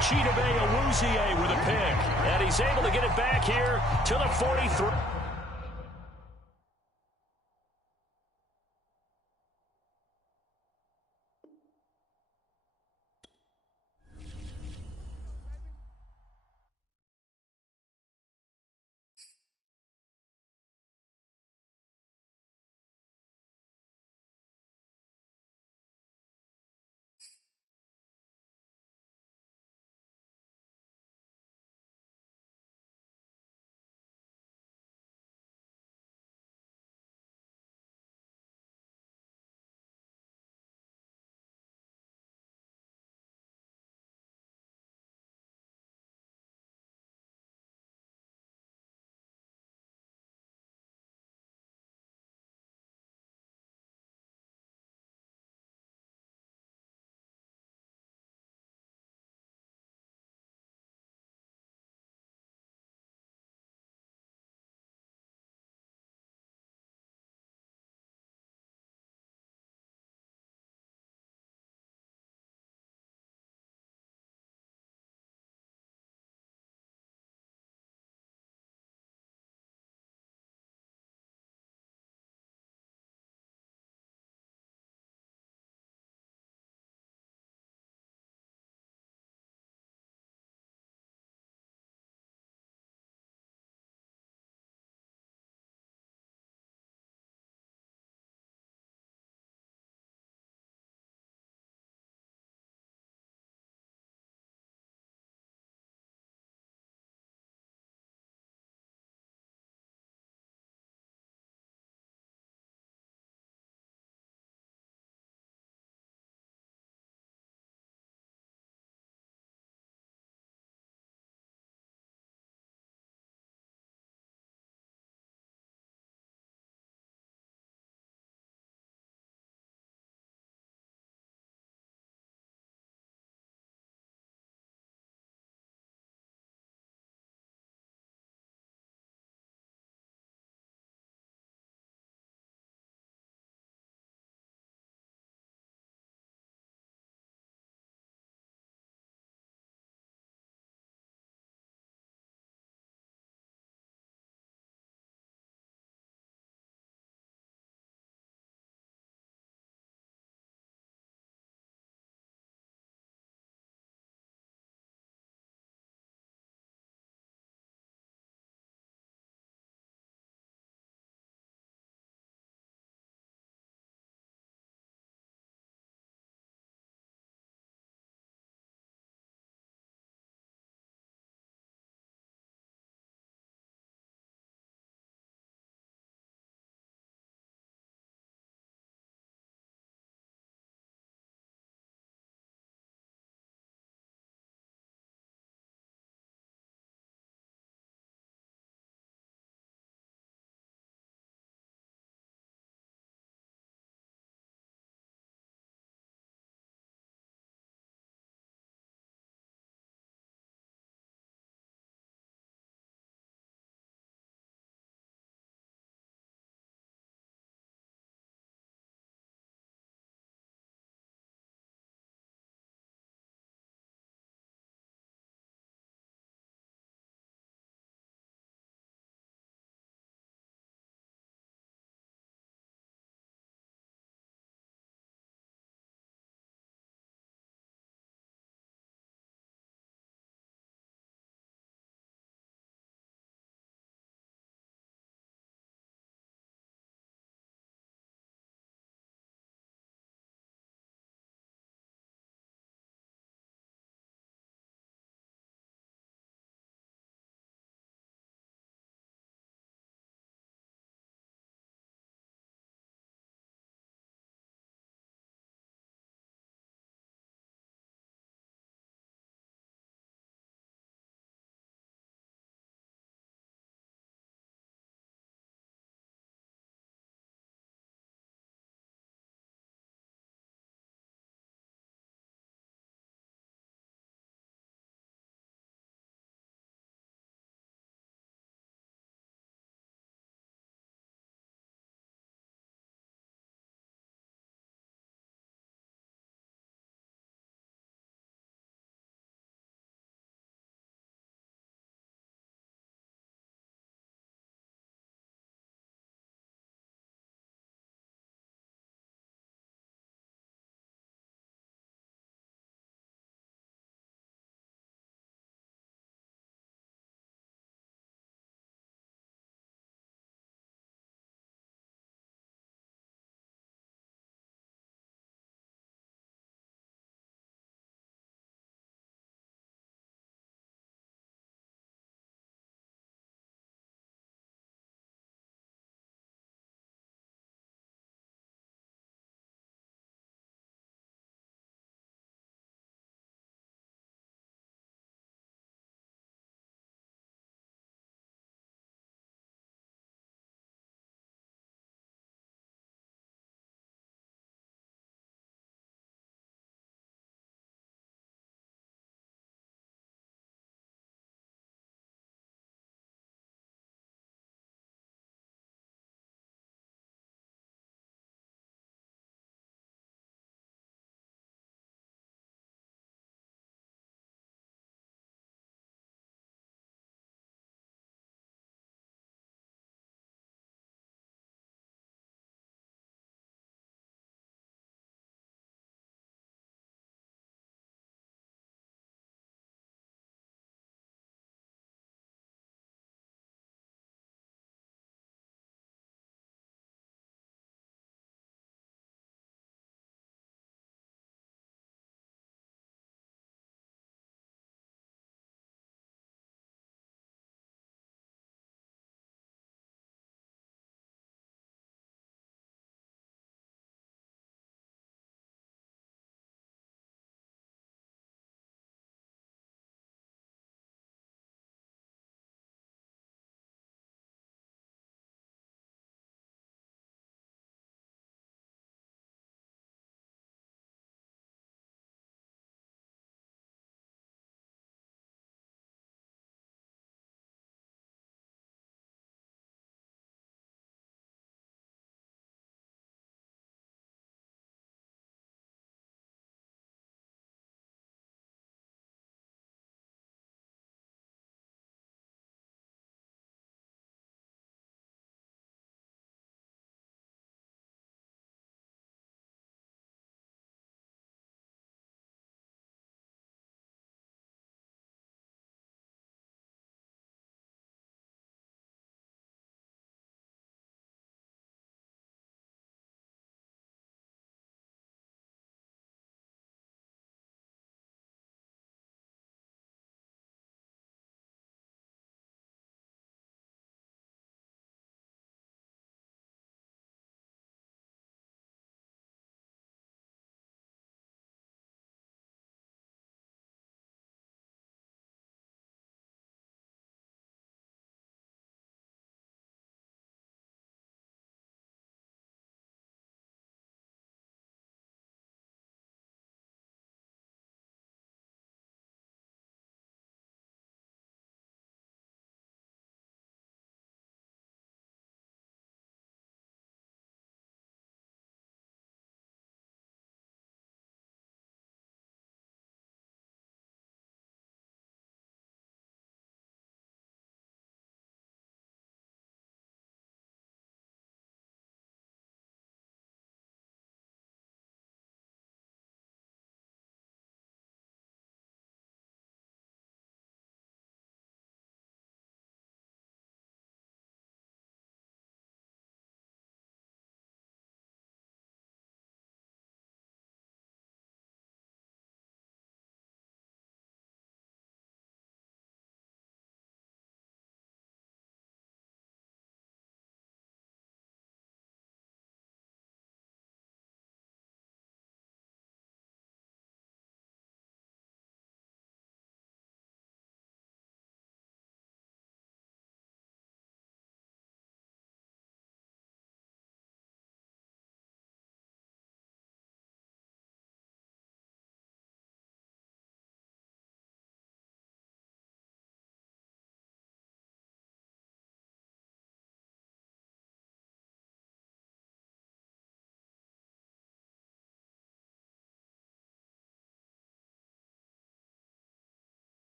Shiba Awuzie with a pick, and he's able to get it back here to the 43.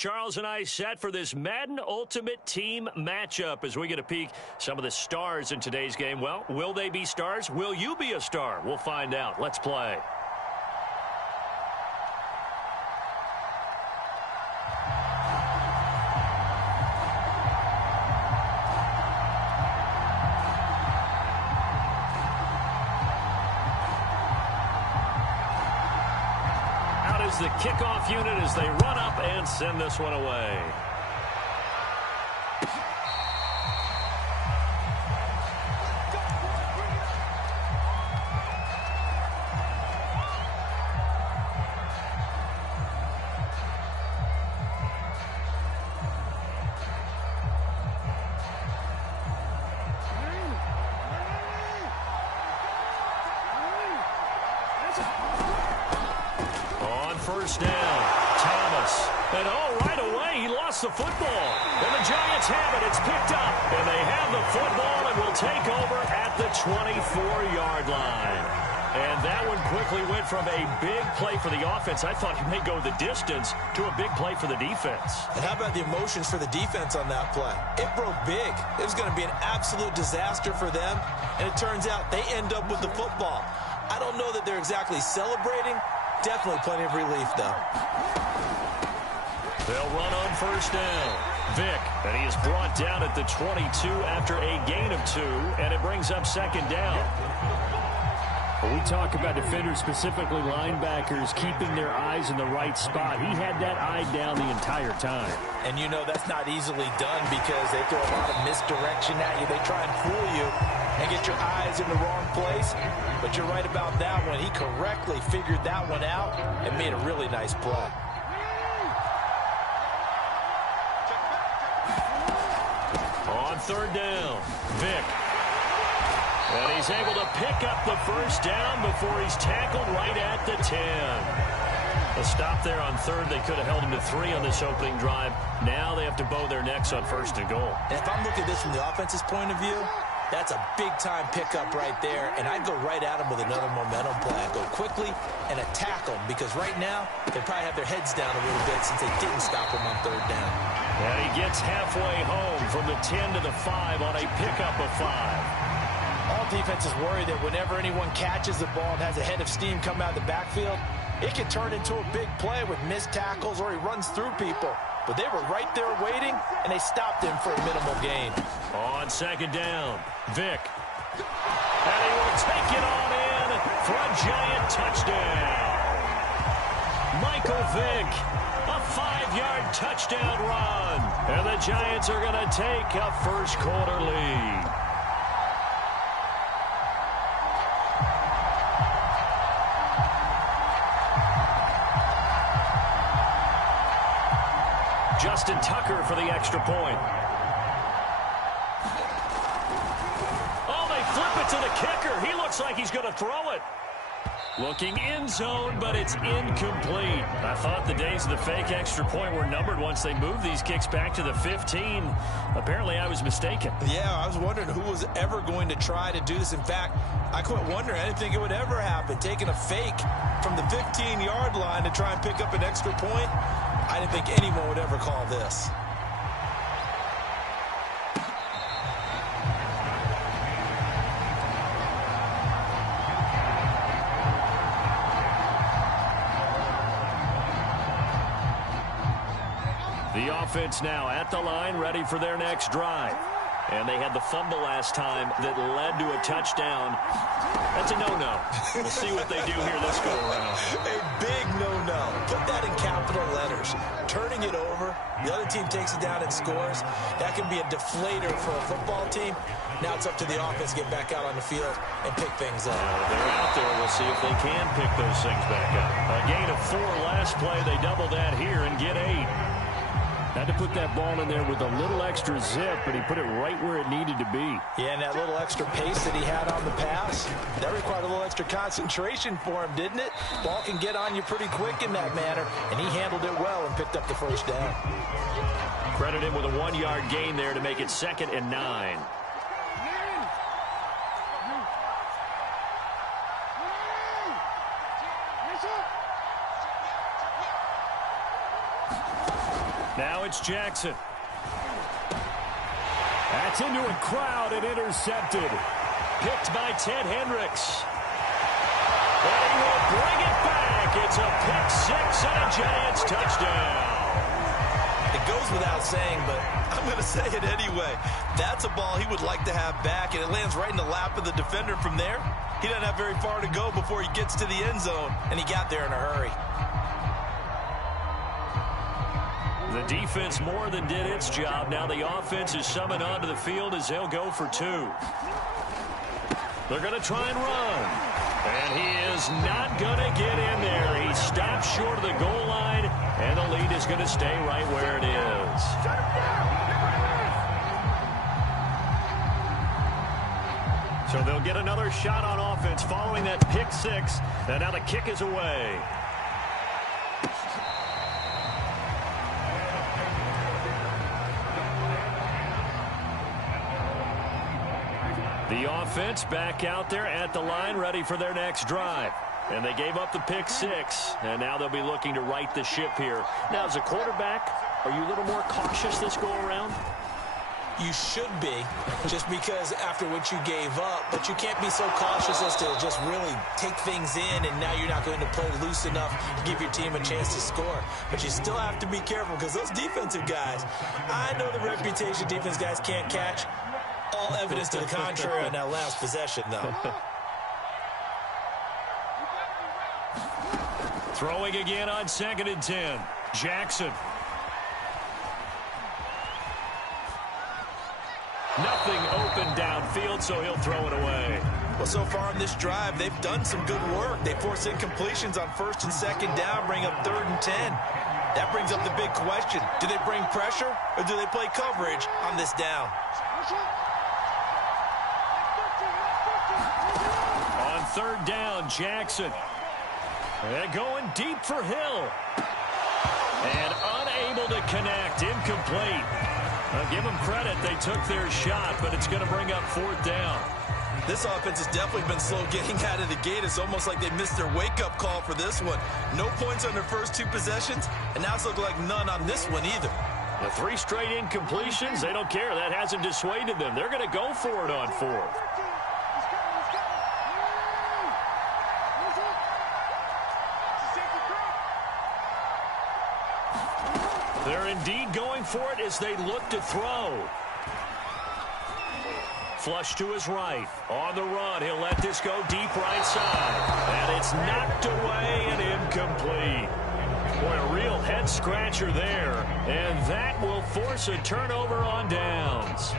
Charles and I set for this Madden Ultimate Team matchup as we get a peek some of the stars in today's game. Well, will they be stars? Will you be a star? We'll find out. Let's play. The kickoff unit as they run up and send this one away. First down, Thomas. And right away, he lost the football. And the Giants have it. It's picked up. And they have the football and will take over at the 24-yard line. And that one quickly went from a big play for the offense. I thought he may go the distance to a big play for the defense. And how about the emotions for the defense on that play? It broke big. It was going to be an absolute disaster for them. And it turns out they end up with the football. I don't know that they're exactly celebrating. Definitely plenty of relief, though. They'll run on first down. Vick, and he is brought down at the 22 after a gain of 2, and it brings up second down. When we talk about defenders, specifically linebackers, keeping their eyes in the right spot, he had that eye down the entire time. And you know that's not easily done because they throw a lot of misdirection at you. They try and fool you and get your eyes in the wrong place. But you're right about that one. He correctly figured that one out and made a really nice play. On third down, Vick. And he's able to pick up the first down before he's tackled right at the 10. A stop there on third. They could have held him to 3 on this opening drive. Now they have to bow their necks on first and goal. And if I'm looking at this from the offense's point of view, that's a big-time pickup right there, and I'd go right at him with another momentum play. I'd go quickly and attack them because right now they probably have their heads down a little bit since they didn't stop him on third down. And he gets halfway home from the 10 to the 5 on a pickup of 5. All defenses worry that whenever anyone catches the ball and has a head of steam come out of the backfield, it can turn into a big play with missed tackles or he runs through people. But they were right there waiting, and they stopped him for a minimal gain. On second down, Vick. And he will take it on in for a Giant touchdown. Michael Vick, a 5-yard touchdown run. And the Giants are going to take a first quarter lead. Justin Tucker for the extra point. Oh, they flip it to the kicker. He looks like he's going to throw it. Looking end zone, but it's incomplete. I thought the days of the fake extra point were numbered once they moved these kicks back to the 15. Apparently, I was mistaken. Yeah, I was wondering who was ever going to try to do this. In fact, I quit wondering. I didn't think it would ever happen. Taking a fake from the 15-yard line to try and pick up an extra point. I didn't think anyone would ever call this. The offense now at the line, ready for their next drive. And they had the fumble last time that led to a touchdown. That's a no-no. We'll see what they do here this go-around. A big no-no. Put that in capital letters. Turning it over, the other team takes it down and scores. That can be a deflator for a football team. Now it's up to the offense to get back out on the field and pick things up. They're out there. We'll see if they can pick those things back up. A gain of 4 last play. They double that here and get 8. Had to put that ball in there with a little extra zip, but he put it right where it needed to be. Yeah, and that little extra pace that he had on the pass, that required a little extra concentration for him, didn't it? Ball can get on you pretty quick in that manner, and he handled it well and picked up the first down. Credit him with a 1-yard gain there to make it 2nd and 9. Now it's Jackson. That's into a crowd and intercepted. Picked by Ted Hendricks. And he will bring it back. It's a pick 6 and a Giants touchdown. It goes without saying, but I'm going to say it anyway. That's a ball he would like to have back, and it lands right in the lap of the defender from there. He doesn't have very far to go before he gets to the end zone, and he got there in a hurry. The defense more than did its job. Now the offense is summoned onto the field as they'll go for 2. They're going to try and run. And he is not going to get in there. He stops short of the goal line, and the lead is going to stay right where it is. So they'll get another shot on offense following that pick 6. And now the kick is away. The offense back out there at the line, ready for their next drive. And they gave up the pick 6, and now they'll be looking to right the ship here. Now, as a quarterback, are you a little more cautious this go-around? You should be, just because after what you gave up, but you can't be so cautious as to just really take things in, and now you're not going to play loose enough to give your team a chance to score. But you still have to be careful, because those defensive guys, I know the reputation defense guys can't catch. All evidence to the contrary on that last possession, though. Throwing again on 2nd and 10. Jackson. Nothing open downfield, so he'll throw it away. Well, so far on this drive, they've done some good work. They force incompletions on 1st and 2nd down, bring up 3rd and 10. That brings up the big question. Do they bring pressure, or do they play coverage on this down? On 3rd down, Jackson. They're going deep for Hill. And unable to connect. Incomplete. I'll give them credit. They took their shot, but it's going to bring up 4th down. This offense has definitely been slow getting out of the gate. It's almost like they missed their wake-up call for this one. No points on their first 2 possessions, and now it's looking like none on this one either. The 3 straight incompletions, they don't care. That hasn't dissuaded them. They're going to go for it on 4th. They're indeed going for it as they look to throw. Flush to his right. On the run, he'll let this go deep right side. And it's knocked away and incomplete. Boy, a real head-scratcher there. And that will force a turnover on downs.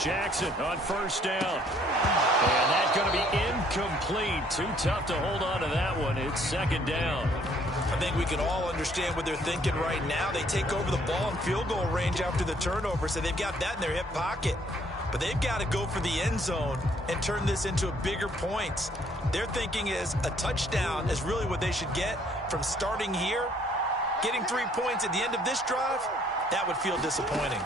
Jackson on 1st down. And that's going to be incomplete. Too tough to hold on to that one. It's 2nd down. I think we can all understand what they're thinking right now. They take over the ball in field goal range after the turnover, so they've got that in their hip pocket. But they've got to go for the end zone and turn this into a bigger points. Their thinking is a touchdown is really what they should get from starting here. Getting 3 points at the end of this drive, that would feel disappointing.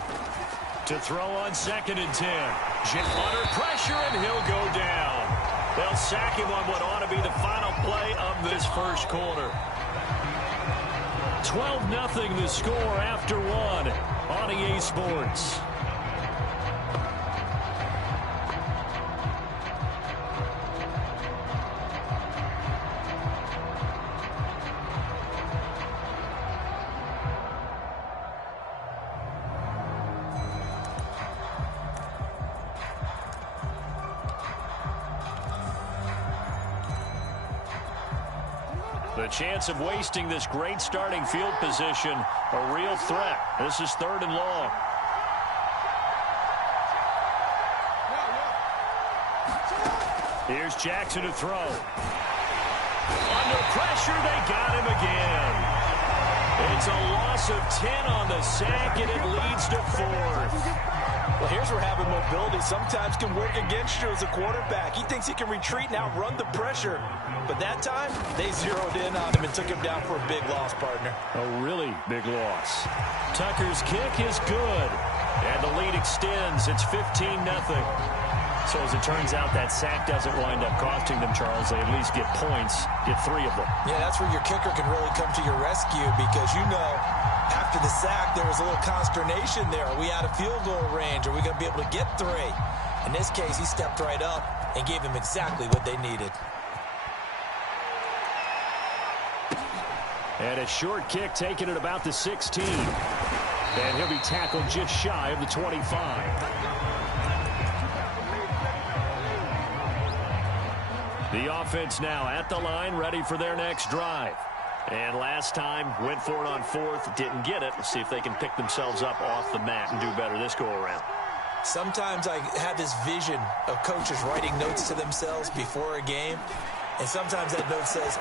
To throw on 2nd and 10. Under pressure, and he'll go down. They'll sack him on what ought to be the final play of this first quarter. 12-0 the score after 1 on EA Sports. The chance of wasting this great starting field position, a real threat. This is 3rd and long. Here's Jackson to throw. Under pressure, they got him again. It's a loss of 10 on the sack, and it leads to 4th. Well, here's where having mobility sometimes can work against you as a quarterback. He thinks he can retreat and outrun the pressure. But that time, they zeroed in on him and took him down for a big loss, partner. A really big loss. Tucker's kick is good. And the lead extends. It's 15-0. So as it turns out, that sack doesn't wind up costing them, Charles. They at least get points, get 3 of them. Yeah, that's where your kicker can really come to your rescue because, after the sack, there was a little consternation there. Are we out of field goal range? Are we going to be able to get 3? In this case, he stepped right up and gave them exactly what they needed. And a short kick taken at about the 16. And he'll be tackled just shy of the 25. The offense now at the line, ready for their next drive. And last time, went for it on 4th, didn't get it. Let's see if they can pick themselves up off the mat and do better this go-around. Sometimes I have this vision of coaches writing notes to themselves before a game. And sometimes that note says,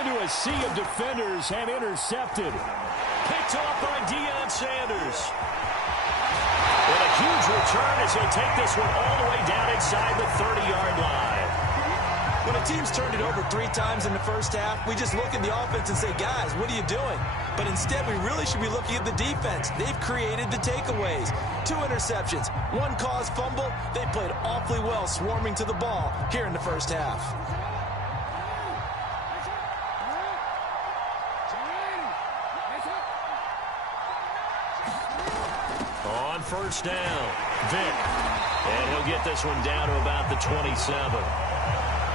into a sea of defenders and intercepted. Picked off by Deion Sanders. And a huge return as he'll take this one all the way down inside the 30-yard line. When a team's turned it over 3 times in the first half, we just look at the offense and say, guys, what are you doing? But instead, we really should be looking at the defense. They've created the takeaways. 2 interceptions, 1 caused fumble. They played awfully well swarming to the ball here in the first half. On first down, Vic. And he'll get this one down to about the 27.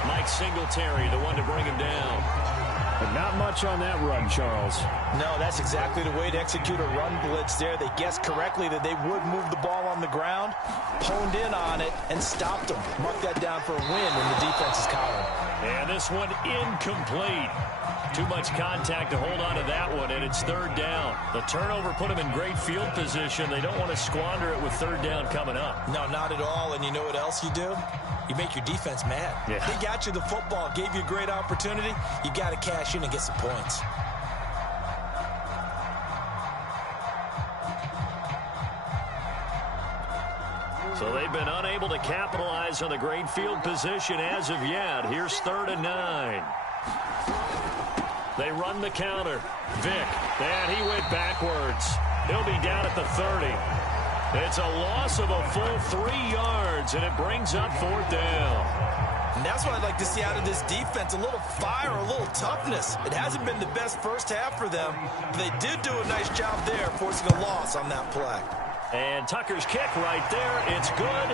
Mike Singletary, the one to bring him down. But not much on that run, Charles. No, that's exactly the way to execute a run blitz there. They guessed correctly that they would move the ball on the ground, honed in on it, and stopped them. Mark that down for a win in the defense's column. And this one incomplete. Too much contact to hold on to that one, and it's 3rd down. The turnover put them in great field position. They don't want to squander it with 3rd down coming up. No, not at all. And you know what else you do? You make your defense mad. Yeah. They got you the football, gave you a great opportunity. You got to cash in and get some points. So they've been unable to capitalize on the great field position as of yet. Here's 3rd and 9. They run the counter. Vic, and he went backwards. He'll be down at the 30. It's a loss of a full 3 yards, and it brings up 4th down. And that's what I'd like to see out of this defense, a little fire, a little toughness. It hasn't been the best first half for them, but they did do a nice job there, forcing a loss on that play. And Tucker's kick right there. It's good,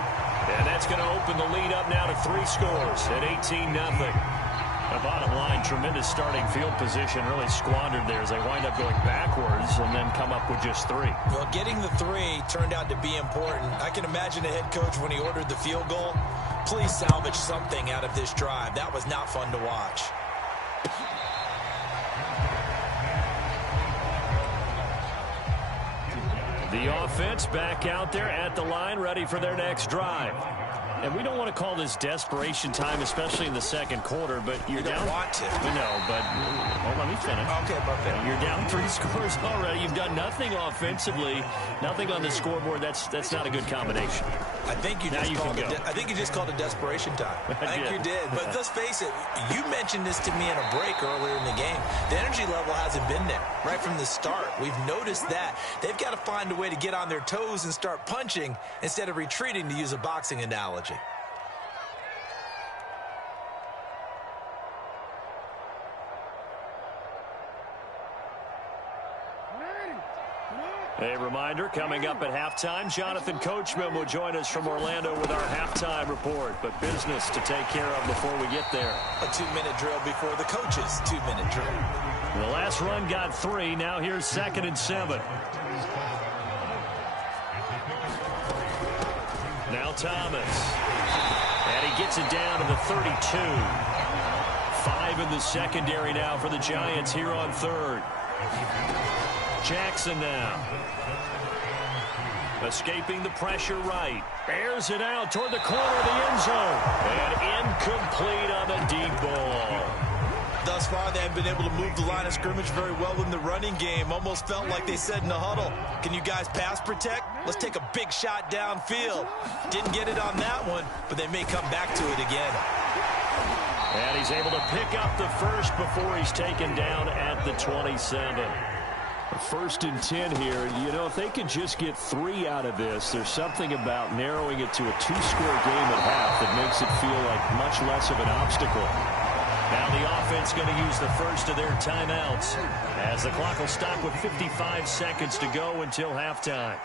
and that's going to open the lead up now to 3 scores at 18-0. The bottom line, tremendous starting field position, really squandered there as they wind up going backwards and then come up with just 3. Well, getting the 3 turned out to be important. I can imagine the head coach when he ordered the field goal. Please salvage something out of this drive. That was not fun to watch. The offense back out there at the line, ready for their next drive. And we don't want to call this desperation time, especially in the second quarter, but you're down. You don't want to. No, but well, let me finish. Okay, but you're down 3 scores already. You've done nothing offensively, nothing on the scoreboard. That's not a good combination. I think you just called it desperation time. I think you did. But let's face it, you mentioned this to me in a break earlier in the game. The energy level hasn't been there right from the start. We've noticed that. They've got to find a way to get on their toes and start punching instead of retreating, to use a boxing analogy. A reminder, coming up at halftime, Jonathan Coachman will join us from Orlando with our halftime report. But business to take care of before we get there. A 2-minute drill before the coach's 2-minute drill. The last run got 3. Now here's 2nd and 7. Now Thomas. And he gets it down to the 32. 5 in the secondary now for the Giants here on 3rd. Jackson now. Escaping the pressure right. Airs it out toward the corner of the end zone. And incomplete on the deep ball. Thus far, they haven't been able to move the line of scrimmage very well in the running game. Almost felt like they said in the huddle, can you guys pass protect? Let's take a big shot downfield. Didn't get it on that one, but they may come back to it again. And he's able to pick up the first before he's taken down at the 27. First and 10 here. You know, if they can just get 3 out of this, there's something about narrowing it to a 2-score game at half that makes it feel like much less of an obstacle. Now the offense going to use the first of their timeouts as the clock will stop with 55 seconds to go until halftime.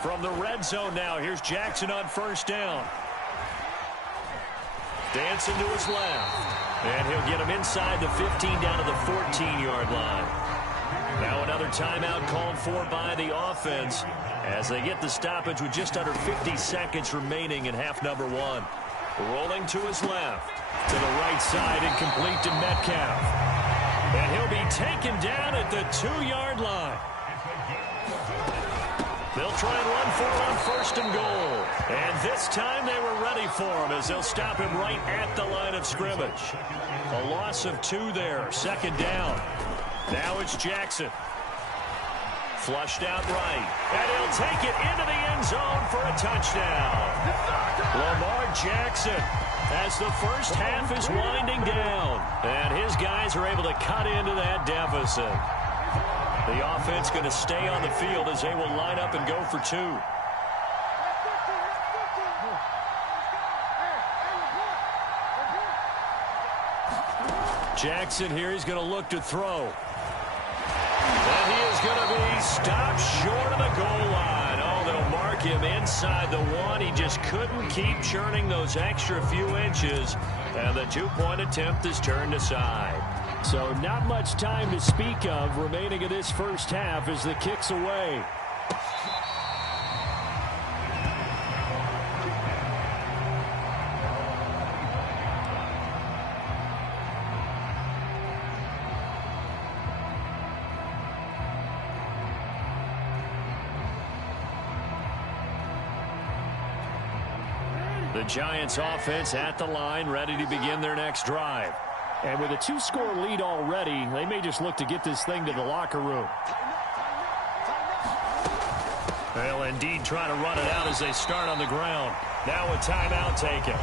From the red zone now, here's Jackson on first down. Dancing to his left. And he'll get him inside the 15 down to the 14-yard line. Now another timeout called for by the offense as they get the stoppage with just under 50 seconds remaining in half number 1. Rolling to his left. To the right side and complete to Metcalf. And he'll be taken down at the 2-yard line. They'll try and run for it on first and goal. And this time they were ready for him as they'll stop him right at the line of scrimmage. A loss of 2 there. Second down. Now it's Jackson. Flushed out right. And he'll take it into the end zone for a touchdown. Lamar Jackson as the first half is winding down. And his guys are able to cut into that deficit. The offense going to stay on the field as they will line up and go for 2. Jackson here, he's going to look to throw. And he is going to be stopped short of the goal line. Oh, they'll mark him inside the 1. He just couldn't keep churning those extra few inches. And the 2-point attempt is turned aside. So not much time to speak of remaining in this first half as the kick's away. The Giants offense at the line, ready to begin their next drive. And with a 2-score lead already, they may just look to get this thing to the locker room. They'll indeed try to run it out as they start on the ground. Now a timeout taken.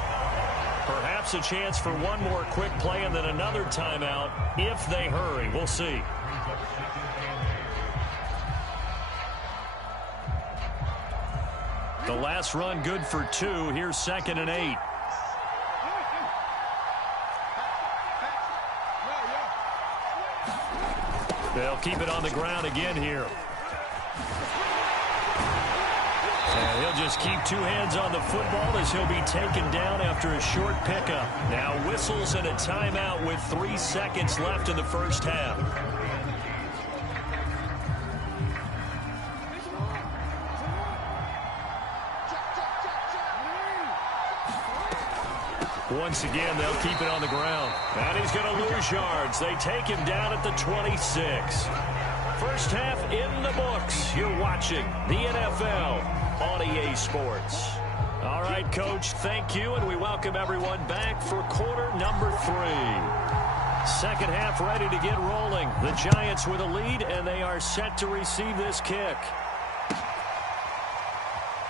Perhaps a chance for one more quick play and then another timeout if they hurry. We'll see. The last run good for 2. Here's 2nd and 8. They'll keep it on the ground again here. And he'll just keep 2 hands on the football as he'll be taken down after a short pickup. Now whistles and a timeout with 3 seconds left in the first half. Once again, they'll keep it on the ground. And he's going to lose yards. They take him down at the 26. First half in the books. You're watching the NFL on EA Sports. All right, Coach, thank you, and we welcome everyone back for quarter number 3. Second half ready to get rolling. The Giants with a lead, and they are set to receive this kick.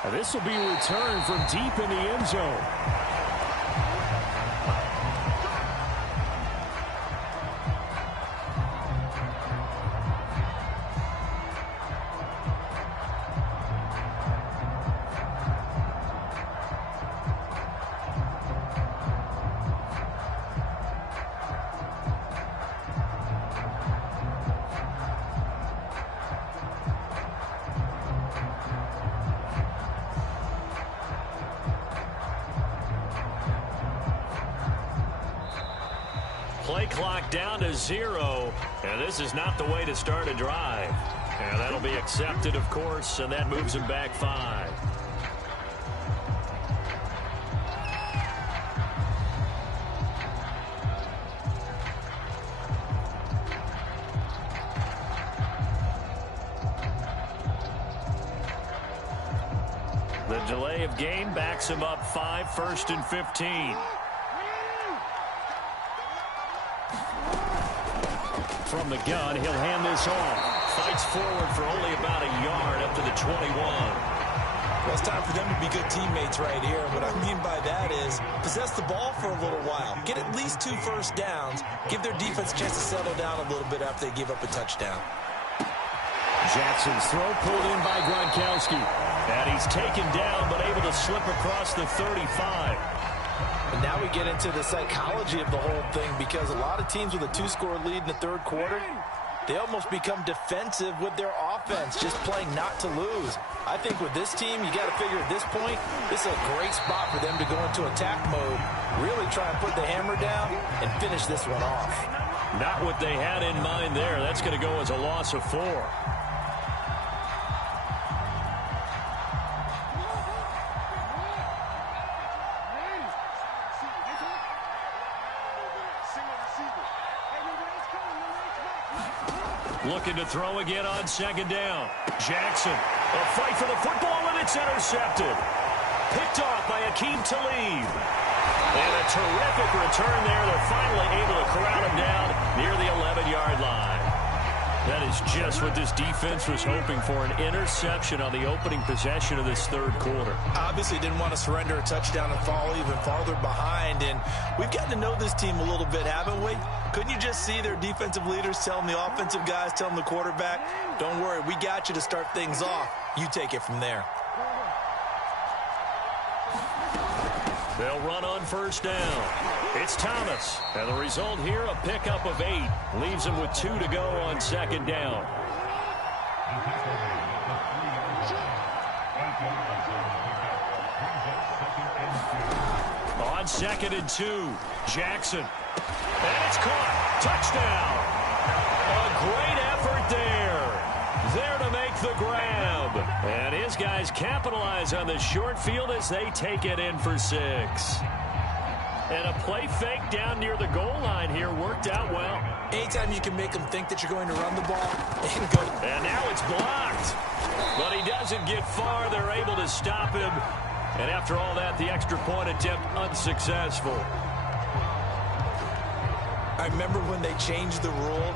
And this will be returned from deep in the end zone. Play clock down to 0, and this is not the way to start a drive. And that'll be accepted, of course, and that moves him back 5. The delay of game backs him up 5, 1st and 15. From the gun, he'll hand this off. Fights forward for only about a yard up to the 21. Well, it's time for them to be good teammates right here. What I mean by that is possess the ball for a little while. Get at least 2 first downs. Give their defense a chance to settle down a little bit after they give up a touchdown. Jackson's throw pulled in by Gronkowski. And he's taken down but able to slip across the 35. And now we get into the psychology of the whole thing, because a lot of teams with a 2-score lead in the third quarter, they almost become defensive with their offense, just playing not to lose. I think with this team, you got to figure at this point, this is a great spot for them to go into attack mode, really try and put the hammer down and finish this one off. Not what they had in mind there. That's going to go as a loss of 4. Looking to throw again on second down. Jackson, a fight for the football, and it's intercepted. Picked off by Akeem Talib. And a terrific return there. They're finally able to corral him down near the 11-yard line. That is just what this defense was hoping for, an interception on the opening possession of this third quarter. Obviously didn't want to surrender a touchdown and fall even farther behind, and we've gotten to know this team a little bit, haven't we? Couldn't you just see their defensive leaders telling the offensive guys, telling the quarterback, don't worry, we got you to start things off. You take it from there. They'll run on first down. It's Thomas. And the result here, a pickup of 8. Leaves him with 2 to go on second down. On 2nd and 2, Jackson. And it's caught. Touchdown. A great effort there. There to make the grab. And his guys capitalize on the short field as they take it in for 6. And a play fake down near the goal line here worked out well. Anytime you can make them think that you're going to run the ball and go. And now it's blocked. But he doesn't get far. They're able to stop him. And after all that, the extra point attempt unsuccessful. I remember when they changed the rule,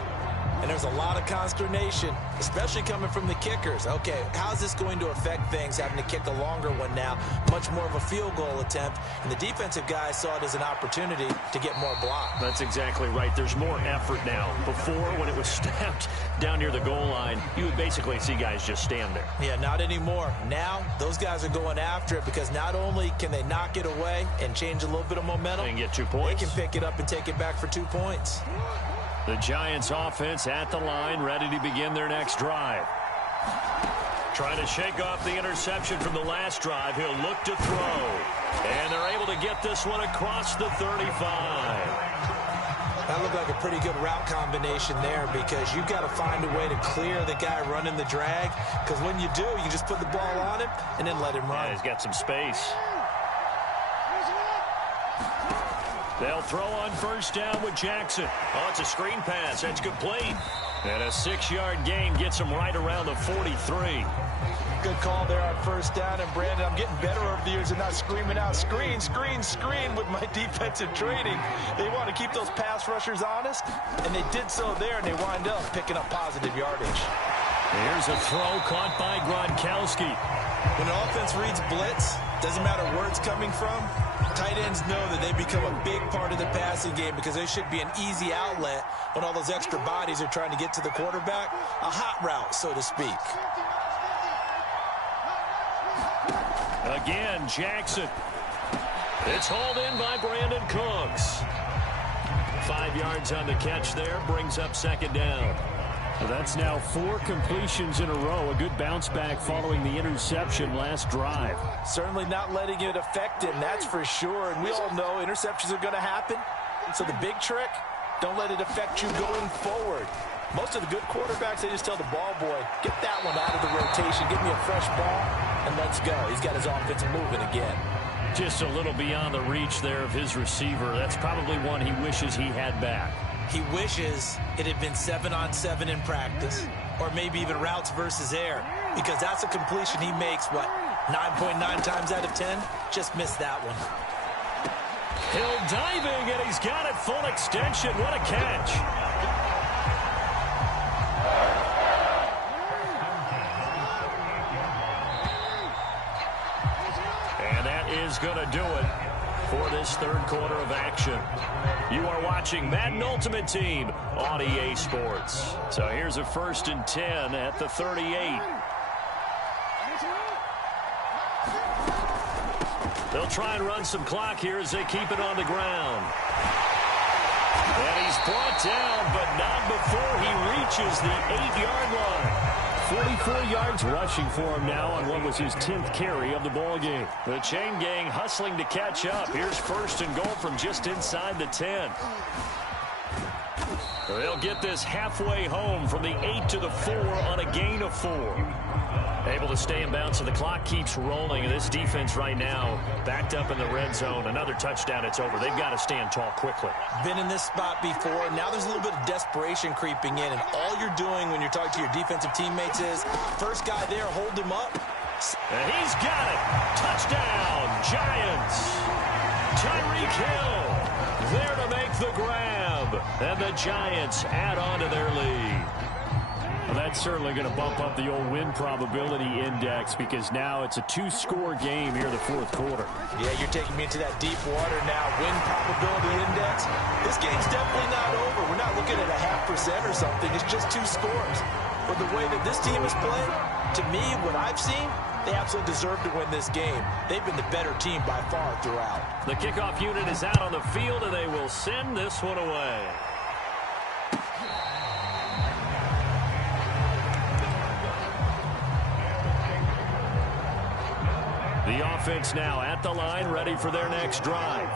and there's a lot of consternation, especially coming from the kickers. Okay, how's this going to affect things, having to kick a longer one now, much more of a field goal attempt, and the defensive guys saw it as an opportunity to get more block. That's exactly right. There's more effort now. Before, when it was snapped down near the goal line, you would basically see guys just stand there. Yeah, not anymore. Now, those guys are going after it, because not only can they knock it away and change a little bit of momentum, and get 2 points. They can pick it up and take it back for 2 points. The Giants offense at the line, ready to begin their next drive. Trying to shake off the interception from the last drive. He'll look to throw. And they're able to get this one across the 35. That looked like a pretty good route combination there, because you've got to find a way to clear the guy running the drag, because when you do, you just put the ball on him and then let him run. Yeah, he's got some space. They'll throw on first down with Jackson. Oh, it's a screen pass. That's complete. And a 6-yard gain gets him right around the 43. Good call there on first down. And, Brandon, I'm getting better over the years and not screaming out, screen, screen, screen with my defensive training. They want to keep those pass rushers honest, and they did so there, and they wind up picking up positive yardage. Here's a throw caught by Gronkowski. When an offense reads blitz, doesn't matter where it's coming from, tight ends know that they become a big part of the passing game, because they should be an easy outlet when all those extra bodies are trying to get to the quarterback. A hot route, so to speak. Again, Jackson. It's hauled in by Brandon Cooks. 5 yards on the catch there, brings up second down. Well, that's now 4 completions in a row. A good bounce back following the interception last drive. Certainly not letting it affect him, that's for sure. And we all know interceptions are going to happen. So the big trick, don't let it affect you going forward. Most of the good quarterbacks, they just tell the ball boy, get that one out of the rotation, give me a fresh ball, and let's go. He's got his offense moving again. Just a little beyond the reach there of his receiver. That's probably one he wishes he had back. He wishes it had been 7-on-7 in practice, or maybe even routes versus air, because that's a completion he makes, 9.9 times out of 10? Just missed that one. Hill diving, and he's got it full extension. What a catch. is going to do it for this third quarter of action. You are watching Madden Ultimate Team on EA Sports. So here's a 1st and 10 at the 38. They'll try and run some clock here as they keep it on the ground. And he's brought down, but not before he reaches the 8-yard line. 44 yards rushing for him now on what was his 10th carry of the ball game. The chain gang hustling to catch up. Here's 1st and goal from just inside the 10. They'll get this halfway home from the 8 to the 4 on a gain of 4. Able to stay in bounds, so the clock keeps rolling. And this defense right now backed up in the red zone. Another touchdown, it's over. They've got to stand tall quickly. Been in this spot before. Now there's a little bit of desperation creeping in. And all you're doing when you're talking to your defensive teammates is, first guy there, hold him up. And he's got it. Touchdown, Giants. Tyreek Hill there to make the grab. And the Giants add on to their lead. Well, that's certainly going to bump up the old win probability index, because now it's a 2-score game here in the fourth quarter. Yeah, you're taking me into that deep water now. Win probability index. This game's definitely not over. We're not looking at a 0.5% or something. It's just 2 scores. But the way that this team is playing, to me, what I've seen, they absolutely deserve to win this game. They've been the better team by far throughout. The kickoff unit is out on the field, and they will send this one away. The offense now at the line, ready for their next drive.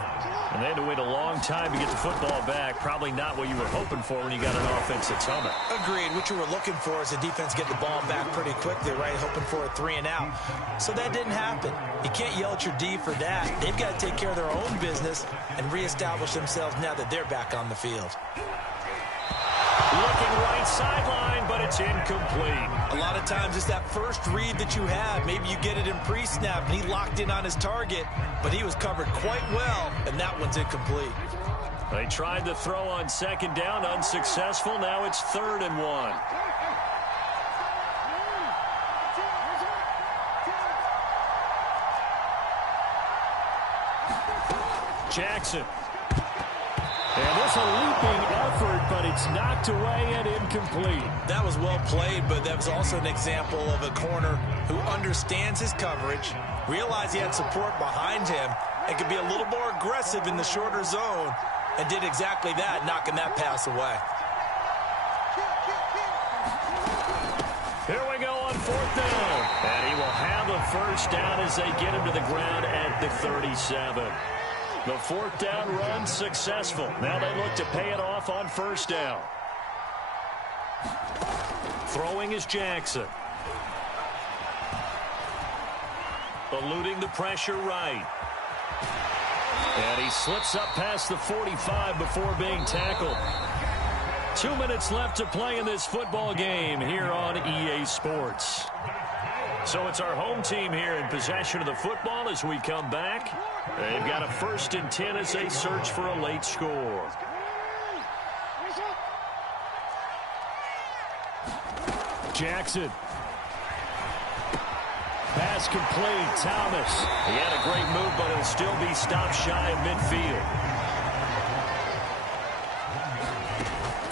And they had to wait a long time to get the football back. Probably not what you were hoping for when you got an offense that's humming. Agreed. What you were looking for is the defense get the ball back pretty quickly, right? Hoping for a 3 and out. So that didn't happen. You can't yell at your D for that. They've got to take care of their own business and reestablish themselves now that they're back on the field. Looking right sideline, but it's incomplete. A lot of times it's that first read that you have. Maybe you get it in pre-snap, and he locked in on his target, but he was covered quite well, and that one's incomplete. They tried to throw on 2nd down, unsuccessful. Now it's 3rd and 1. Jackson. And this a leaping effort, but it's knocked away and incomplete. That was well played, but that was also an example of a corner who understands his coverage, realized he had support behind him, and could be a little more aggressive in the shorter zone, and did exactly that, knocking that pass away. Here we go on 4th down. And he will have a 1st down as they get him to the ground at the 37. The 4th down run successful. Now they look to pay it off on 1st down. Throwing is Jackson. Eluding the pressure right. And he slips up past the 45 before being tackled. 2 minutes left to play in this football game here on EA Sports. So it's our home team here in possession of the football as we come back. They've got a 1st and 10 as they search for a late score. Jackson. Pass complete. Thomas. He had a great move, but he'll still be stopped shy of midfield.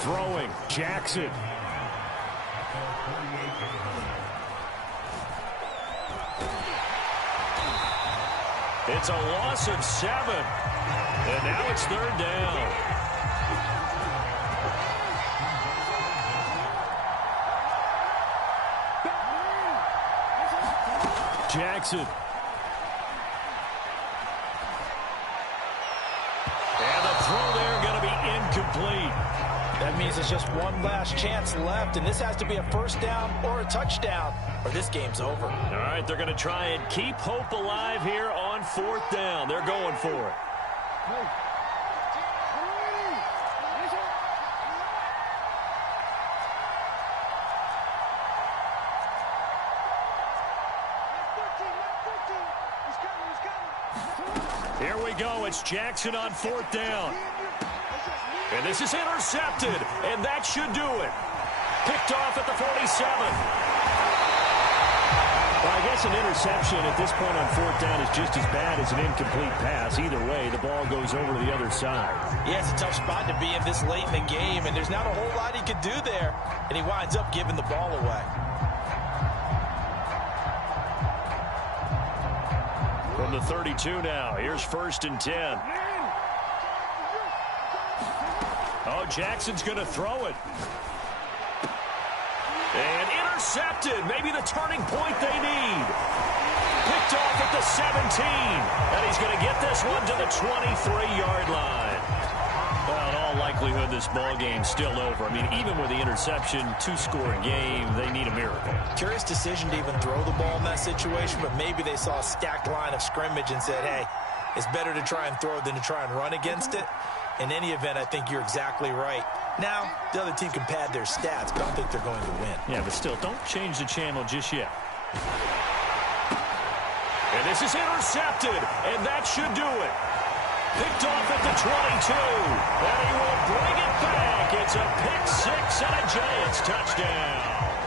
Throwing. Jackson. It's a loss of 7. And now it's 3rd down. Jackson. And the throw there going to be incomplete. That means there's just one last chance left, and this has to be a 1st down or a touchdown, or this game's over. All right, they're going to try and keep hope alive here on 4th down. They're going for it. Here we go. It's Jackson on 4th down. And this is intercepted, and that should do it. Picked off at the 47. Well, I guess an interception at this point on fourth down is just as bad as an incomplete pass. Either way, the ball goes over to the other side. Yeah, it's a tough spot to be in this late in the game, and there's not a whole lot he could do there, and he winds up giving the ball away. From the 32 now, here's 1st and 10. Oh, Jackson's going to throw it. And intercepted. Maybe the turning point they need. Picked off at the 17. And he's going to get this one to the 23-yard line. Well, in all likelihood, this ball game's still over. I mean, even with the interception, 2-score game, they need a miracle. Curious decision to even throw the ball in that situation, but maybe they saw a stacked line of scrimmage and said, hey, it's better to try and throw than to try and run against it. In any event, I think you're exactly right. Now, the other team can pad their stats, but I don't think they're going to win. Yeah, but still, don't change the channel just yet. And this is intercepted, and that should do it. Picked off at the 22, and he will bring it back. It's a pick six and a Giants touchdown.